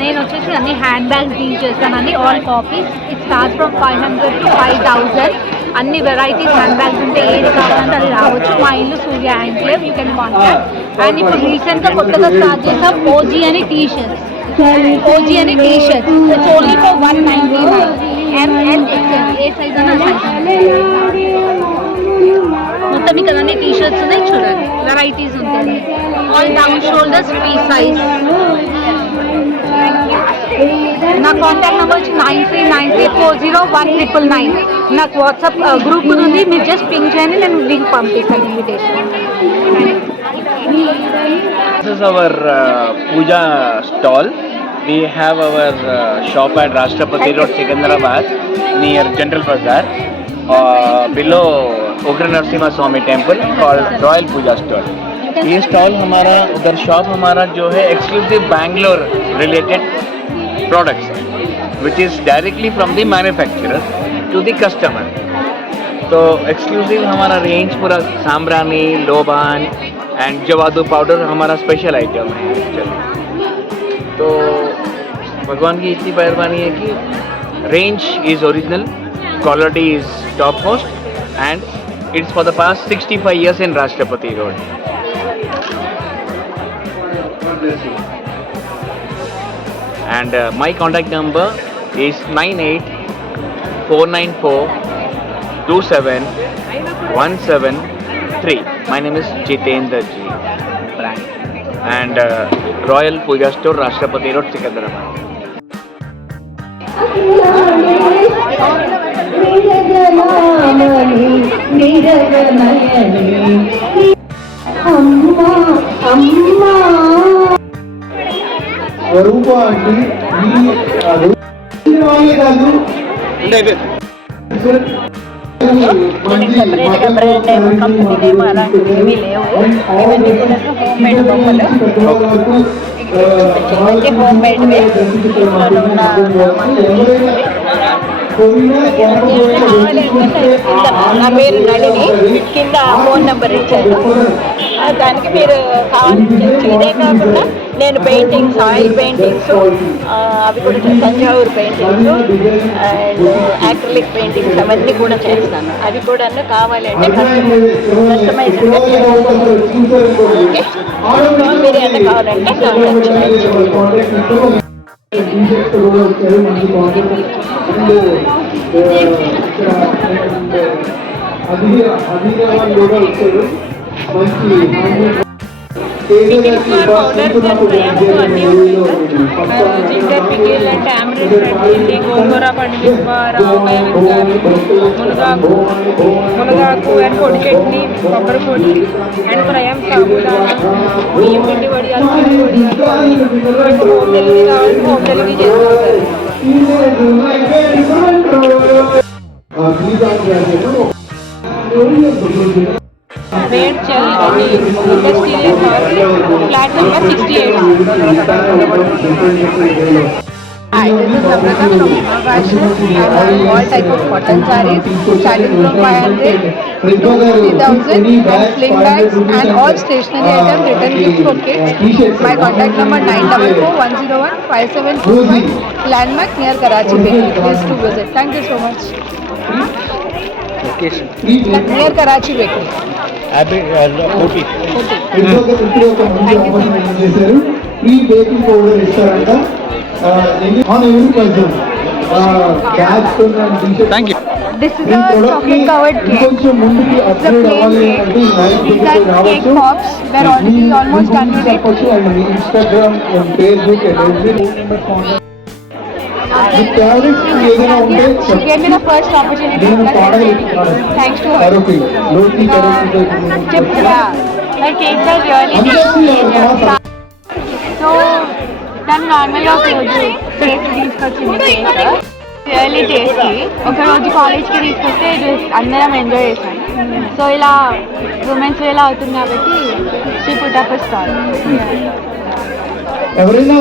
నేను వచ్చేసి అన్ని హ్యాండ్ బ్యాగ్స్ డీల్ చేస్తానండి, all copies. It starts from 500 to 5000. అన్ని వెరైటీస్ హ్యాండ్ బ్యాగ్స్ ఉంటే ఏది కావాలంటే అది రావచ్చు. మా ఇల్లు Surya enclave, you can contact. And ఇప్పుడు రీసెంట్గా కొత్తగా స్టార్ట్ చేసాం ఓజీ అని T shirts. OG and t-shirts. It's only for 199. M, L, XL. A size and a size. మొత్తం ఇక్కడ అన్ని టీ-షర్ట్స్ ఉన్నాయి చూడండి, వెరైటీస్ ఉంటాయి. All down shoulders free size. నా కాంటాక్ట్ నెంబర్ వచ్చి 9393401999. నాకు వాట్సాప్ గ్రూప్ ఉంది, మీరు జస్ట్ పింక్ చేయండి, నేను లింక్ పంపిస్తాను invitation. This is our puja stall. We have our shop at Rashtrapati Road, Secunderabad, near General Bazaar, below Ugra Narasimha Swami Temple, called Royal Puja Stall. ये स्टॉल हमारा, उधर शॉप हमारा जो है एक्सक्लूसिव बैंगलोर रिलेटेड प्रोडक्ट्स है, which is directly from the manufacturer to the customer. तो exclusive हमारा range पूरा सांब्रानी, लोबान एंड जवादू पाउडर हमारा स्पेशल आइटम है एक्चुअली. तो भगवान की इतनी मेहरबानी है कि range is original, quality is top most, and it's for the past 65 years in Rashtrapati Road. And my contact number is 9849427173. My name is Jitendra Ji, brand, and Royal Puja Store, Rashtrapati Road, Secunderabad. స్వరూప అండి, ఈ వాళ్ళే కాదు మంచి నా పేరు నళిని, కింద phone number ఇచ్చాను, దానికి మీరు కావాల్సిన ఇదే కాకుండా నేను పెయింటింగ్స్, ఆయిల్ పెయింటింగ్స్, అవి కూడా Thanjavur paintings and acrylic paintings అవన్నీ కూడా చేస్తాను. అవి కూడా కావాలంటే కస్టమైజ్డ్గా ఓకే, మీరు ఎంత కావాలంటే కాంటాక్ట్ చేయొచ్చు. Ginger pickle and tamarind red, గోంగూర పండుగ, రామకాయ మునగాకు అండ్ పొడి చట్నీ, కొబ్బరి పొడి అండ్ ఫ్రయం సాబుదానా, బియ్యం పిండి వడియాలు, హోమ్ డెలివరీ కావాలి, హోమ్ డెలివరీ చేస్తారు. Rate industrial flat number 68. Hi, this is Namrata from Hima Fashion. I have all type of cotton sarees, starting from 500 to 50,000, and sling bags and all stationery items, written gift for kids. My contact number 9441015725, landmark near Karachi Bay. Please to visit. Thank you so much. Location. Near Karachi Bakery. Free baking powder ఇస్తారంట. Thank you. This is a chocolate covered cake. కొంచెం ముందుకి అప్గ్రేడ్ అవ్వాలి అంటే These are cake pops. They're already almost done with it. Instagram, Facebook and ఏదైనా ఉంటే She gave me the first opportunity. Thanks to her. కరోకి లోకి Yeah, her cakes are really tasty. So, దాన్ని నార్మల్గా ఒక రోజు టేస్ట్ తీసుకొచ్చింది కేక్, రియల్లీ టేస్టీ. ఒక రోజు కాలేజ్కి తీసుకొస్తే అందరం ఎంజాయ్ చేసాం. సో ఇలా ఉమెన్స్ వేలా అవుతుంది కాబట్టి షీ పుట్ అప్ స్టాల్. ఎవరైనా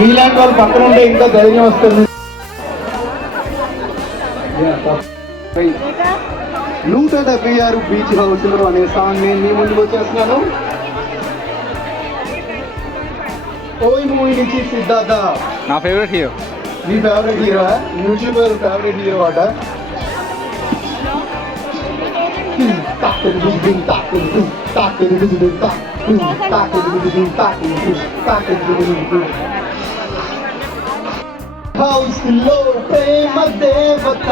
మీలాంటి వాళ్ళు పక్కన ఉంటే ఇంకా ధైర్యం వస్తుంది. 176 బీచ్ హౌస్లు అనే సాంగ్ నేను మీ ముందుకు వచ్చేస్తున్నాను. ఓయ్ మూవీ నుంచి సిద్ధార్థ, నా ఫేవరెట్ హీరో. మీ favourite hero? YouTuber favourite hero అట. హౌస్ లో ప్రేమ దేవత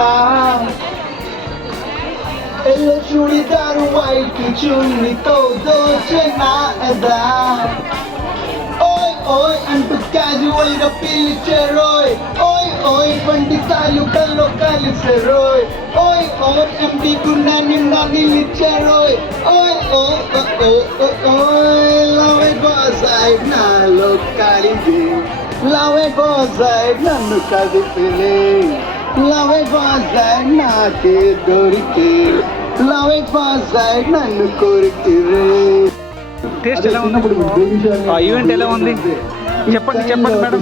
ఎల్లో చూడిదారు వైట్ చున్నితో దోచిన ఎదా ఓయ్ ఓయ్ అంటూ క్యాజువల్ గా పిలిచే రోయ్ ఓయ్ ఓయ్ 20 సార్లు కల్లో కలిసే రోయ్ ఓయ్ ఓయ్ ఎండి గున్నా నిన్న నిలిచే రోయ్ ఓయ్ ఓయ్ ఓయ్ లవ్ గో సైడ్ నాలో కాలింది లవ్ గో సైడ్ నన్ను కదిపిలే లవ్ గో సైడ్ నాకే దొరికి లవ్ గో సైడ్ నన్ను కొరికిరే. టేస్ట్ ఎలా ఉంది? ఈవెంట్ ఎలా ఉంది? చెప్పండి మేడం.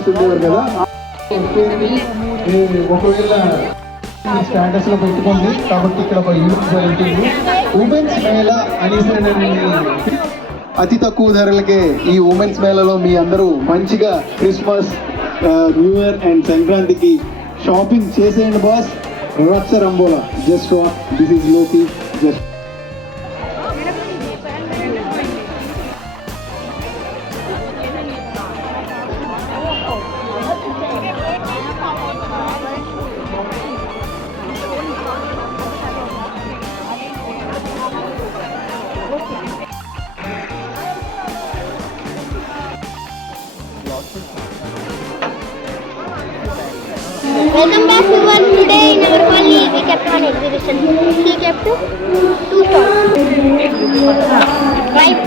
ఒకవేళ స్టేటస్ లో పెట్టుకోండి. కాబట్టి ఇక్కడ ఒక ఈవెంట్ జరుగుతుంది, ఉమెన్స్ మేళా అనేసి. అతి తక్కువ ధరలకే ఈ ఉమెన్స్ మేళాలో మీ అందరూ మంచిగా క్రిస్మస్, న్యూ ఇయర్ అండ్ సంక్రాంతికి షాపింగ్ చేసేయండి బాస్. రచ్చ రంబోలా జస్ట్ వాట్ దిస్ ఇస్ లోకి just. Welcome back to us. Today in our colony we kept one exhibition. He kept 2 stalls. Right.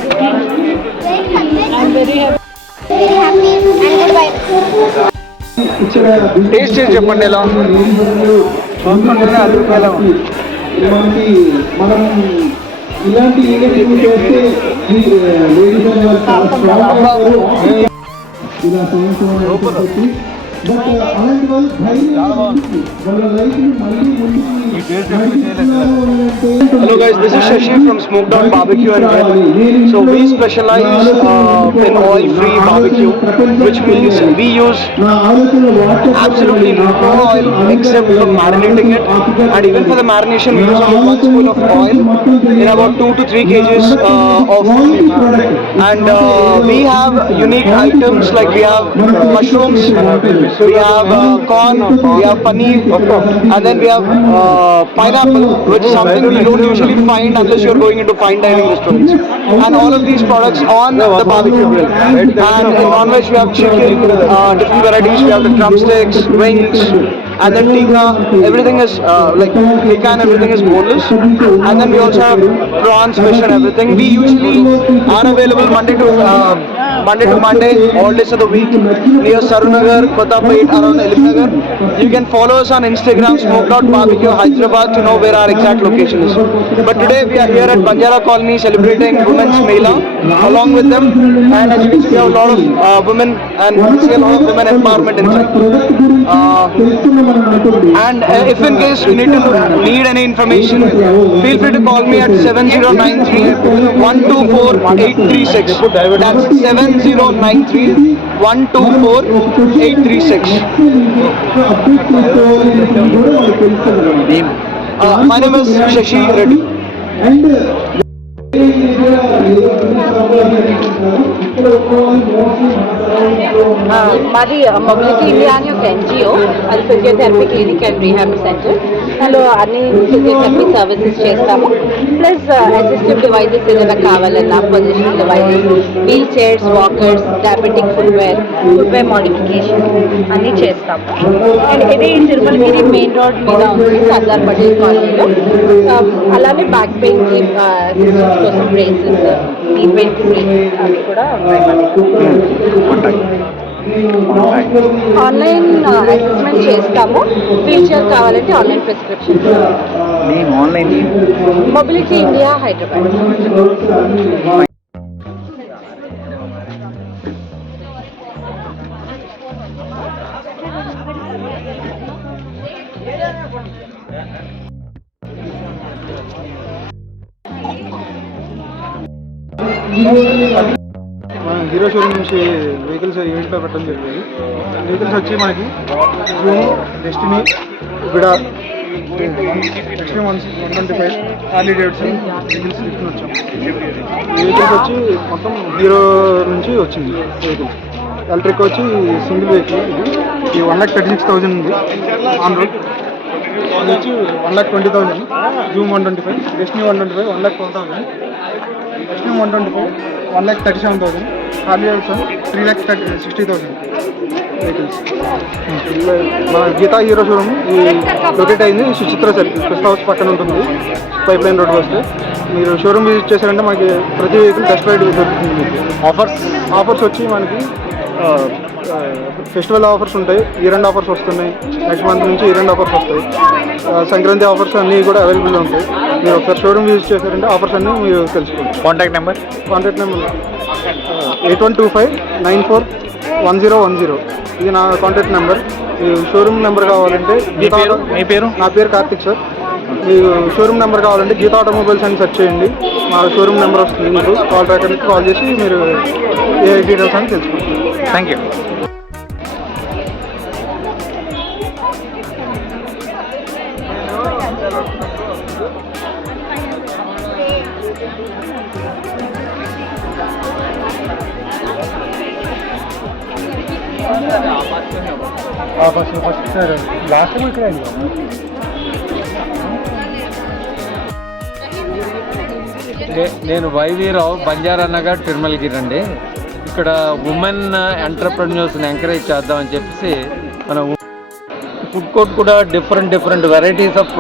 I'm very happy. Very happy and goodbye. Taste చేసి చెప్పండి ఎలా ఉంది? మనకి మనం ఇలాంటి ఈవెంట్ చేస్తే లేడీస్ అనే వాళ్ళు చాలా స్ట్రాంగ్ ఇలా సంవత్సరం. బట్ అలాంటి వాళ్ళు ధైర్యం వాళ్ళ లైఫ్ ని మళ్ళీ ముందుకు. Hello guys, this is Shashi from Smoked Out Barbecue and Grill. So we specialize in oil-free barbecue, which means we use absolutely no oil except for marinating it. And even for the marination, we use only 1 spoon of oil in about 2 to 3 kgs of meat. And we have unique items like we have mushrooms, we have corn, we have paneer, and then we have pineapple, which is something we don't usually find unless you're going into fine dining restaurants. And all of these products on the barbecue grill. And in non-veg we have chicken, different varieties. We have the drumsticks, wings, and then tikka. Everything is like tikka and everything is boneless. And then we also have prawns, fish, and everything. We usually are available Monday to Monday, all days of the week, near Sarunagar, Kotapet, around Elimnagar. You can follow us on Instagram, Smoked Out Barbecue Hyderabad, to know where our exact location is. But today we are here at Banjara Colony celebrating Women's Mela along with them. And as you can see, we have a lot of women, and we see a lot of women empowerment inside. And if in case you need any information, feel free to call me at 7093 124 836. That's 7093 124 836. My name is Shashi Reddy. మాది mobility India అని ఒక NGO, అది physiotherapy clinic and rehab centre. దానిలో అన్ని physiotherapy services చేస్తాము. Plus assistive devices ఏదైనా కావాలన్నా, positional devices, wheel chairs, walkers, diabetic footwear modification అన్నీ చేస్తాము. అండ్ ఇది తిరుమలగిరి మెయిన్ రోడ్ మీద ఉంది, సర్దార్ పటేల్ కాలనీలో. అలానే బ్యాక్ పెయిన్ అసిస్టెంట్స్ కోసం బ్రేసెస్, నీ పెయిన్ బ్రేసెస్ అవి కూడా ఆన్లైన్ అసెస్మెంట్ చేస్తాము. వీల్ చైర్ కావాలంటే online prescription. Mobility India Hyderabad. Hero showroom నుంచి వెహికల్స్ ఈవెంట్లో పెట్టడం జరిగింది. వెహికల్స్ వచ్చి మనకి Zoom, Destini, Vida, Destini 125, Harley Davidson vehicles తీసుకుని వచ్చాము. ఈ వెహికల్స్ వచ్చి మొత్తం హీరో నుంచి వచ్చింది వెహికల్స్. ఎలక్ట్రిక్ వచ్చి సింగిల్ వెహికల్ ఇది 1,36,000 ఉంది ఆన్ రోడ్. ఇది వచ్చి 1,20,000, జూమ్ 125, డెస్టినీ 125, 1,12,000, డెస్టినీ 125, 1,37,000, హార్లీ డేవిడ్సన్ 3,60,000 వెహికల్స్. మన గీతా హీరో షోరూమ్ ఈ లొకేట్ అయింది సుచిత్ర సర్కిల్, ఫస్ట్ హౌస్ పక్కన ఉంటుంది, పైప్ లైన్ రోడ్ వస్తే. మీరు షోరూమ్ విజిట్ చేశారంటే మనకి ప్రతి వెహికల్ టెస్ట్ రైడ్ దొరుకుతుంది. మీకు ఆఫర్స్ వచ్చి మనకి ఫెస్టివల్ ఆఫర్స్ ఉంటాయి, ఇయర్ ఎండ్ ఆఫర్స్ వస్తున్నాయి. నెక్స్ట్ మంత్ నుంచి ఇయర్ ఎండ్ ఆఫర్స్ వస్తాయి. సంక్రాంతి ఆఫర్స్ అన్నీ కూడా అవైలబుల్ ఉంటాయి. మీరు ఒకసారి షోరూమ్ విజిట్ చేశారంటే ఆఫర్స్ అన్నీ మీరు తెలుసుకోండి. Contact number 8125941010. ఇది నా కాంటాక్ట్ నెంబర్. మీ షోరూమ్ నెంబర్ కావాలంటే మీ పేరు? నా పేరు కార్తిక్ సార్. మీకు షోరూమ్ నెంబర్ కావాలంటే గీతా ఆటోమొబైల్స్ అని సెర్చ్ చేయండి, మా షోరూమ్ నెంబర్ వస్తుంది. మీకు కాల్ ట్రాకర్కి కాల్ చేసి మీరు ఏ డీటెయిల్స్ అని తెలుసుకోండి. Thank you. లాస్ట్ టైం ఇక్కడ నేను వైవీరావు, బంజారా నగర్, తిరుమలగిరి అండి. ఇక్కడ ఉమెన్ ఎంటర్ప్రెన్యూర్స్ని ఎంకరేజ్ చేద్దామని చెప్పేసి మన ఫుడ్ కోర్ట్ కూడా డిఫరెంట్ వెరైటీస్ ఆఫ్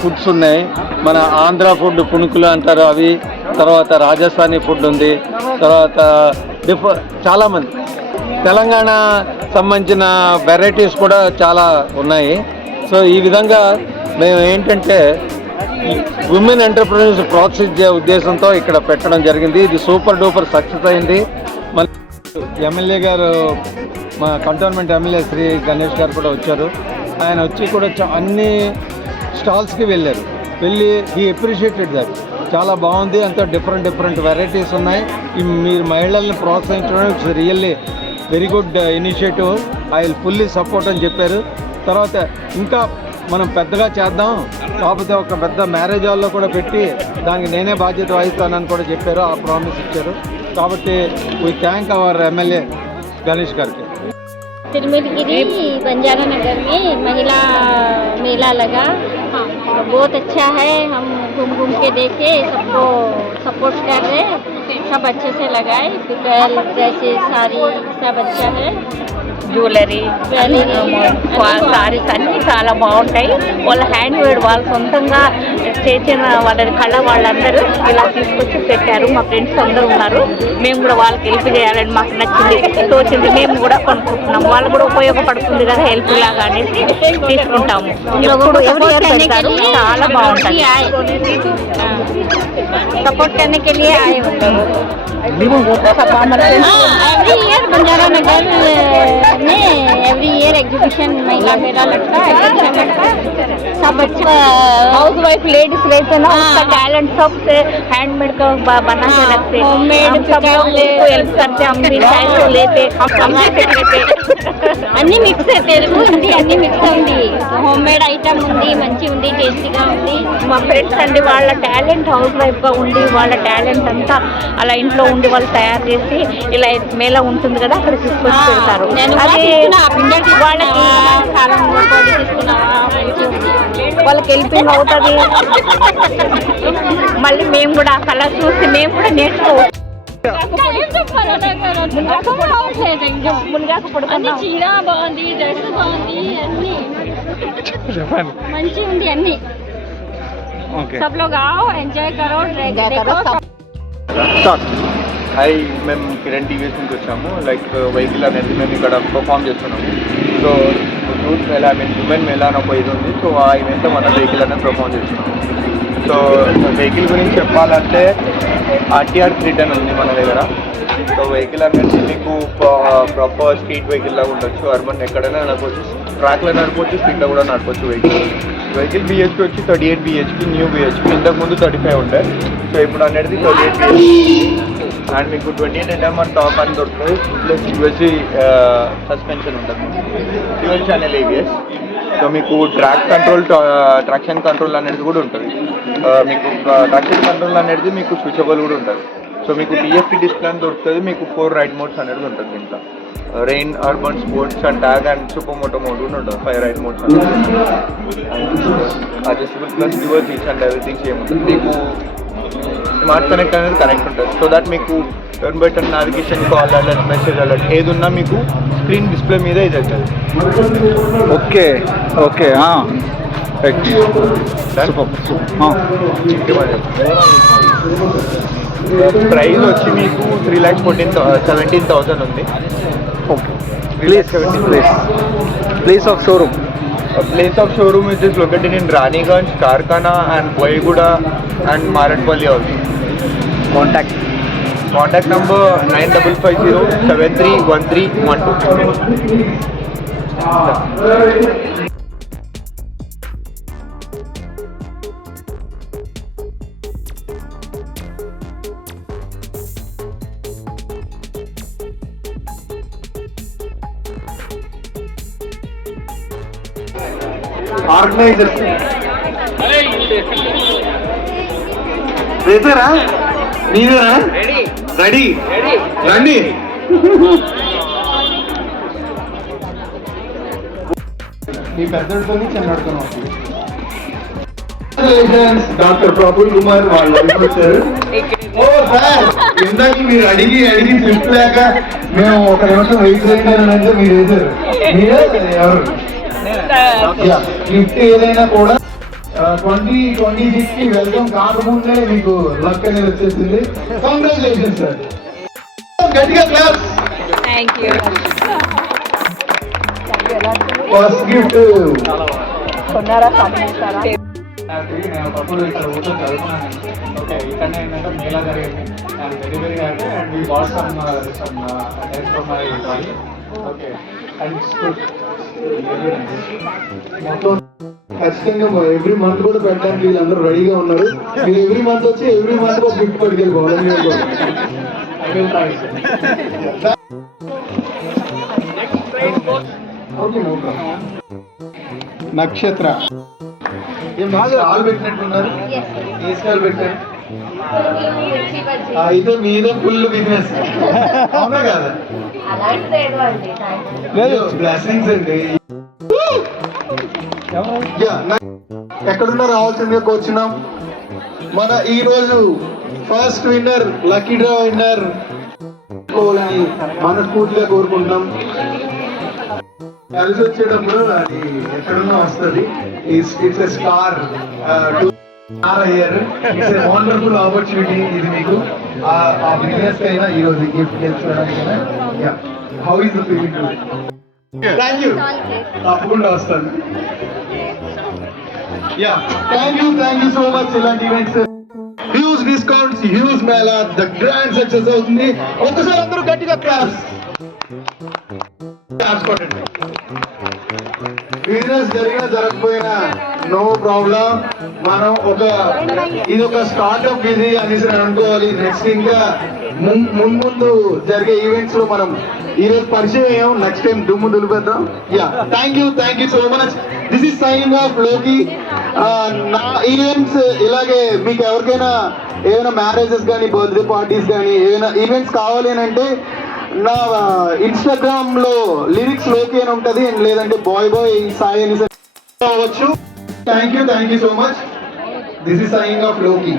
ఫుడ్స్ ఉన్నాయి. మన ఆంధ్ర ఫుడ్ పుణుకులు అంటారు అవి, తర్వాత రాజస్థానీ ఫుడ్ ఉంది, తర్వాత చాలామంది తెలంగాణ సంబంధించిన వెరైటీస్ కూడా చాలా ఉన్నాయి. సో ఈ విధంగా మేము ఏంటంటే ఉమెన్ ఎంటర్ప్రెన్యూర్స్ ప్రోత్సహించే ఉద్దేశంతో ఇక్కడ పెట్టడం జరిగింది. ఇది సూపర్ డూపర్ సక్సెస్ అయింది. మన ఎమ్మెల్యే గారు, మా కంటోన్మెంట్ ఎమ్మెల్యే శ్రీ గణేష్ గారు కూడా వచ్చారు. ఆయన వచ్చి కూడా అన్ని స్టాల్స్కి వెళ్ళారు. వెళ్ళి హీ అప్రిషియేటెడ్ దట్. చాలా బాగుంది, అంతా డిఫరెంట్ వెరైటీస్ ఉన్నాయి. మీరు మహిళల్ని ప్రోత్సహించడం it's really very good initiative. I will fully support అని చెప్పారు. తర్వాత ఇంకా మనం పెద్దగా చేద్దాం, కాకపోతే ఒక పెద్ద మ్యారేజ్ హాల్లో కూడా పెట్టి దానికి నేనే బాధ్యత వహిస్తానని కూడా చెప్పారు. ఆ ప్రామిస్ ఇచ్చారు. కాబట్టి we thank our MLA Ganesh करके। तिरुमलगिरी बंजारा नगर में महिला मेला लगा, बहुत अच्छा है। हम घूम घूम के देखे, सबको सपोर्ट कर रहे, सब अच्छे से लगाए। पिकल जैसे साड़ी सब अच्छा है, జ్యువెలరీ సారీస్ అన్నీ చాలా బాగుంటాయి. వాళ్ళ హ్యాండ్ మేడ్ వాళ్ళు సొంతంగా చేసిన వాళ్ళ కళ వాళ్ళందరూ ఇలా తీసుకొచ్చి పెట్టారు. మా ఫ్రెండ్స్ అందరూ ఉన్నారు, మేము కూడా వాళ్ళకి హెల్ప్ చేయాలని మాకు నచ్చింది, తోచింది, మేము కూడా కొనుక్కుంటున్నాం. వాళ్ళు కూడా ఉపయోగపడుతుంది కదా హెల్ప్ లాగా అనేసి తీసుకుంటాము. ఎప్పుడు ఎవరి ఇయర్ పెడతారు, చాలా బాగుంటుంది. सपोर्ट करने के लिए आए होते हैं। एवरी ईयर बंजारा नगर में एवरी ईयर एग्जीबिशन महिला मेला लगता है, अच्छा लगता है। सब अच्छा हाउस वाइफ लेडीज रहते ना, उसका टैलेंट सबसे हैंडमेड का बना के रखते, होममेड सब लोग उसको हेल्प करते, हम भी टाइम को लेते, हम भी लेते అన్ని మిక్స్ తెలుగు హిందీ అన్ని మిక్స్ ఉంది. హోమ్ మేడ్ ఐటమ్ ఉంది, మంచి ఉంది, టేస్టీగా ఉంది. మా ఫ్రెండ్స్ అండి వాళ్ళ టాలెంట్ హౌస్ వైఫ్ గా ఉండి వాళ్ళ టాలెంట్ అంతా అలా ఇంట్లో ఉండి వాళ్ళు తయారు చేసి ఇలా మేళ ఉంటుంది కదా అక్కడ తీసుకొచ్చి పెడతారు. అది వాళ్ళకి హెల్పింగ్ అవుతుంది. మళ్ళీ మేము కూడా అలా చూసి మేము కూడా నేర్చుకోవచ్చు. చీర బాగుంది, డ్రెస్ బాగుంది, అన్ని మంచి ఉంది అన్ని. सब लोग आओ, एंजॉय करो, హాయ్, మేము కిరణ్ టీవీఎస్ నుంచి వచ్చాము. లైక్ వెహికల్ అనేది మేము ఇక్కడ పర్ఫామ్ చేస్తున్నాము. సో యూత్ మేళా, ఉమెన్ మేళా అని ఒక ఇది ఉంది. సో ఆ ఈవెంట్లో మన వెహికల్ అనేది పర్ఫామ్ చేస్తున్నాము. సో వెహికల్ గురించి చెప్పాలంటే ఆర్టీఆర్ 310 ఉంది మన దగ్గర. సో వెహికల్ అనేది మీకు ప్రాపర్ స్ట్రీట్ వెహికల్ లాగా ఉండొచ్చు. అర్బన్ ఎక్కడైనా నడపవచ్చు, ట్రాక్లో నడపవచ్చు, స్ట్రీట్లో కూడా నడపవచ్చు. వెహికల్ బిహెచ్పి వచ్చి 38 బిహెచ్పి, న్యూ బిహెచ్పి. ఇంతకుముందు 35 ఉండే, సో ఇప్పుడు అనేది 38 బిహెచ్పి. అండ్ మీకు 28 టాప్ అని దొరుకుతుంది. ప్లస్ యూఎస్జీ సస్పెన్షన్ ఉంటుంది, డ్యూయల్ ఛానల్ ABS. సో మీకు ట్రాక్షన్ కంట్రోల్ అనేది కూడా ఉంటుంది. మీకు ట్రాక్షన్ కంట్రోల్ అనేది మీకు స్విచబుల్ కూడా ఉంటుంది. సో మీకు టీఎఫ్టీ డిస్ప్లే అని దొరుకుతుంది, మీకు 4 రైడ్ మోడ్స్ అనేది ఉంటుంది దీంట్లో. Rain, urban, sports and track and super moto mode కూడా ఉంటుంది. 5 రైడ్ మోడ్స్ అనేది adjustable plus reverse each and everything same ఉంటుంది. మీకు స్మార్ట్ కనెక్ట్ అనేది కనెక్ట్ ఉంటుంది. సో దట్ మీకు turn by turn navigation, call alert, message alert ఏది ఉన్నా మీకు స్క్రీన్ డిస్ప్లే మీద ఇది అవుతుంది. ఓకే ఓకే ప్రైస్ వచ్చి మీకు 3,17,000 ఉంది. Place of showroom. Place of showroom is just located in Raniganj, Karkana and Boyaguda and Maratpalli also. Contact number 9550731312. ఆర్గనైజర్స్ వేసారా? మీరేనా? రెడీ రండి. మీ పెద్దడితో చిన్నడితో డాక్టర్ ప్రఫుల్ కుమార్ వాళ్ళు వచ్చారు. ఓ సార్, ఇందాక మీరు అడిగి స్లిప్ లేక మేము ఒక నిమిషం వెయిట్ చేయాలంటే మీరు వేసారు. మీరే ఎవరు గిఫ్ట్ ఏదైనా కూడా 2026 కి వెల్కమ్ కాకముందే మీకు లక్ అనేది వచ్చేసింది. కంగ్రాచులేషన్స్ సార్, గట్టిగా క్లాస్. ఫస్ట్ గిఫ్ట్ నేను పప్పులు ఇక్కడ కూర్చొని చదువుకున్నాను. ఓకే, ఇక్కడ ఏంటంటే మేళా జరిగింది. And very very happy and we what some days from my body. Okay, and it's good. మొత్తం ఖచ్చితంగా ఎవ్రీ మంత్ కూడా పెట్టడానికి వీళ్ళందరూ రెడీగా ఉన్నారు. మీరు ఎవ్రీ మంత్ వచ్చి ఎవ్రీ మంత్ ఒక గిఫ్ట్ పట్టుకెళ్ళిపోవాలి. నక్షత్ర ఏం స్టాల్ పెట్టినట్టున్నారు? ఏ స్టాల్ పెట్టారు? అయితే మీదే ఫుల్ బిజినెస్, అవునా కదా? బ్లెస్సింగ్స్ అండి. ఎక్కడున్నా రావాల్సిందిగా కూర్చున్నాం. మన ఈ రోజు first winner, lucky draw winner అని మనస్ఫూర్తిగా కోరుకుంటాం. కలిసి వచ్చేటప్పుడు అది ఎక్కడున్నా వస్తుంది. ఇట్స్ ఎ స్టార్ టు అయ్యారు. ఇట్స్ ఎ వండర్ఫుల్ ఆపర్చునిటీ ఇది మీకు. ఆ బిజినెస్ అయినా ఈ రోజు గిఫ్ట్ తెలుసుకోవడానికైనా. How is the feeling? Thank you, తప్పకుండా వస్తాను. Thank you so much. ఇలాంటి events, huge discounts, huge mela, the grand success అవుతుంది. ఒకసారి అందరూ గట్టిగా క్లాప్స్ కొట్టండి. బిజినెస్ జరిగినా జరగకపోయినా నో ప్రాబ్లం. మనం ఇది ఒక స్టార్ట్అప్ ఇది అనేసి అనుకోవాలి. నెక్స్ట్ ఇంకా ముందు జరిగే ఈవెంట్స్ లో మనం ఈరోజు పరిచయం అయ్యాం. నెక్స్ట్ టైం దుమ్ము దులిపేద్దాం. Thank you so much. This is signing off లోకి. నా ఈవెంట్స్ ఇలాగే మీకు ఎవరికైనా ఏమైనా మ్యారేజెస్ కానీ, బర్త్డే పార్టీస్ కానీ ఏమైనా ఈవెంట్స్ కావాలి అని అంటే నా ఇన్స్టాగ్రామ్ లో లిరిక్స్ లోకి అని ఉంటుంది, లేదంటే బాయ్ సాయి అని అవ్వచ్చు. Thank you so much. This is signing off లోకి.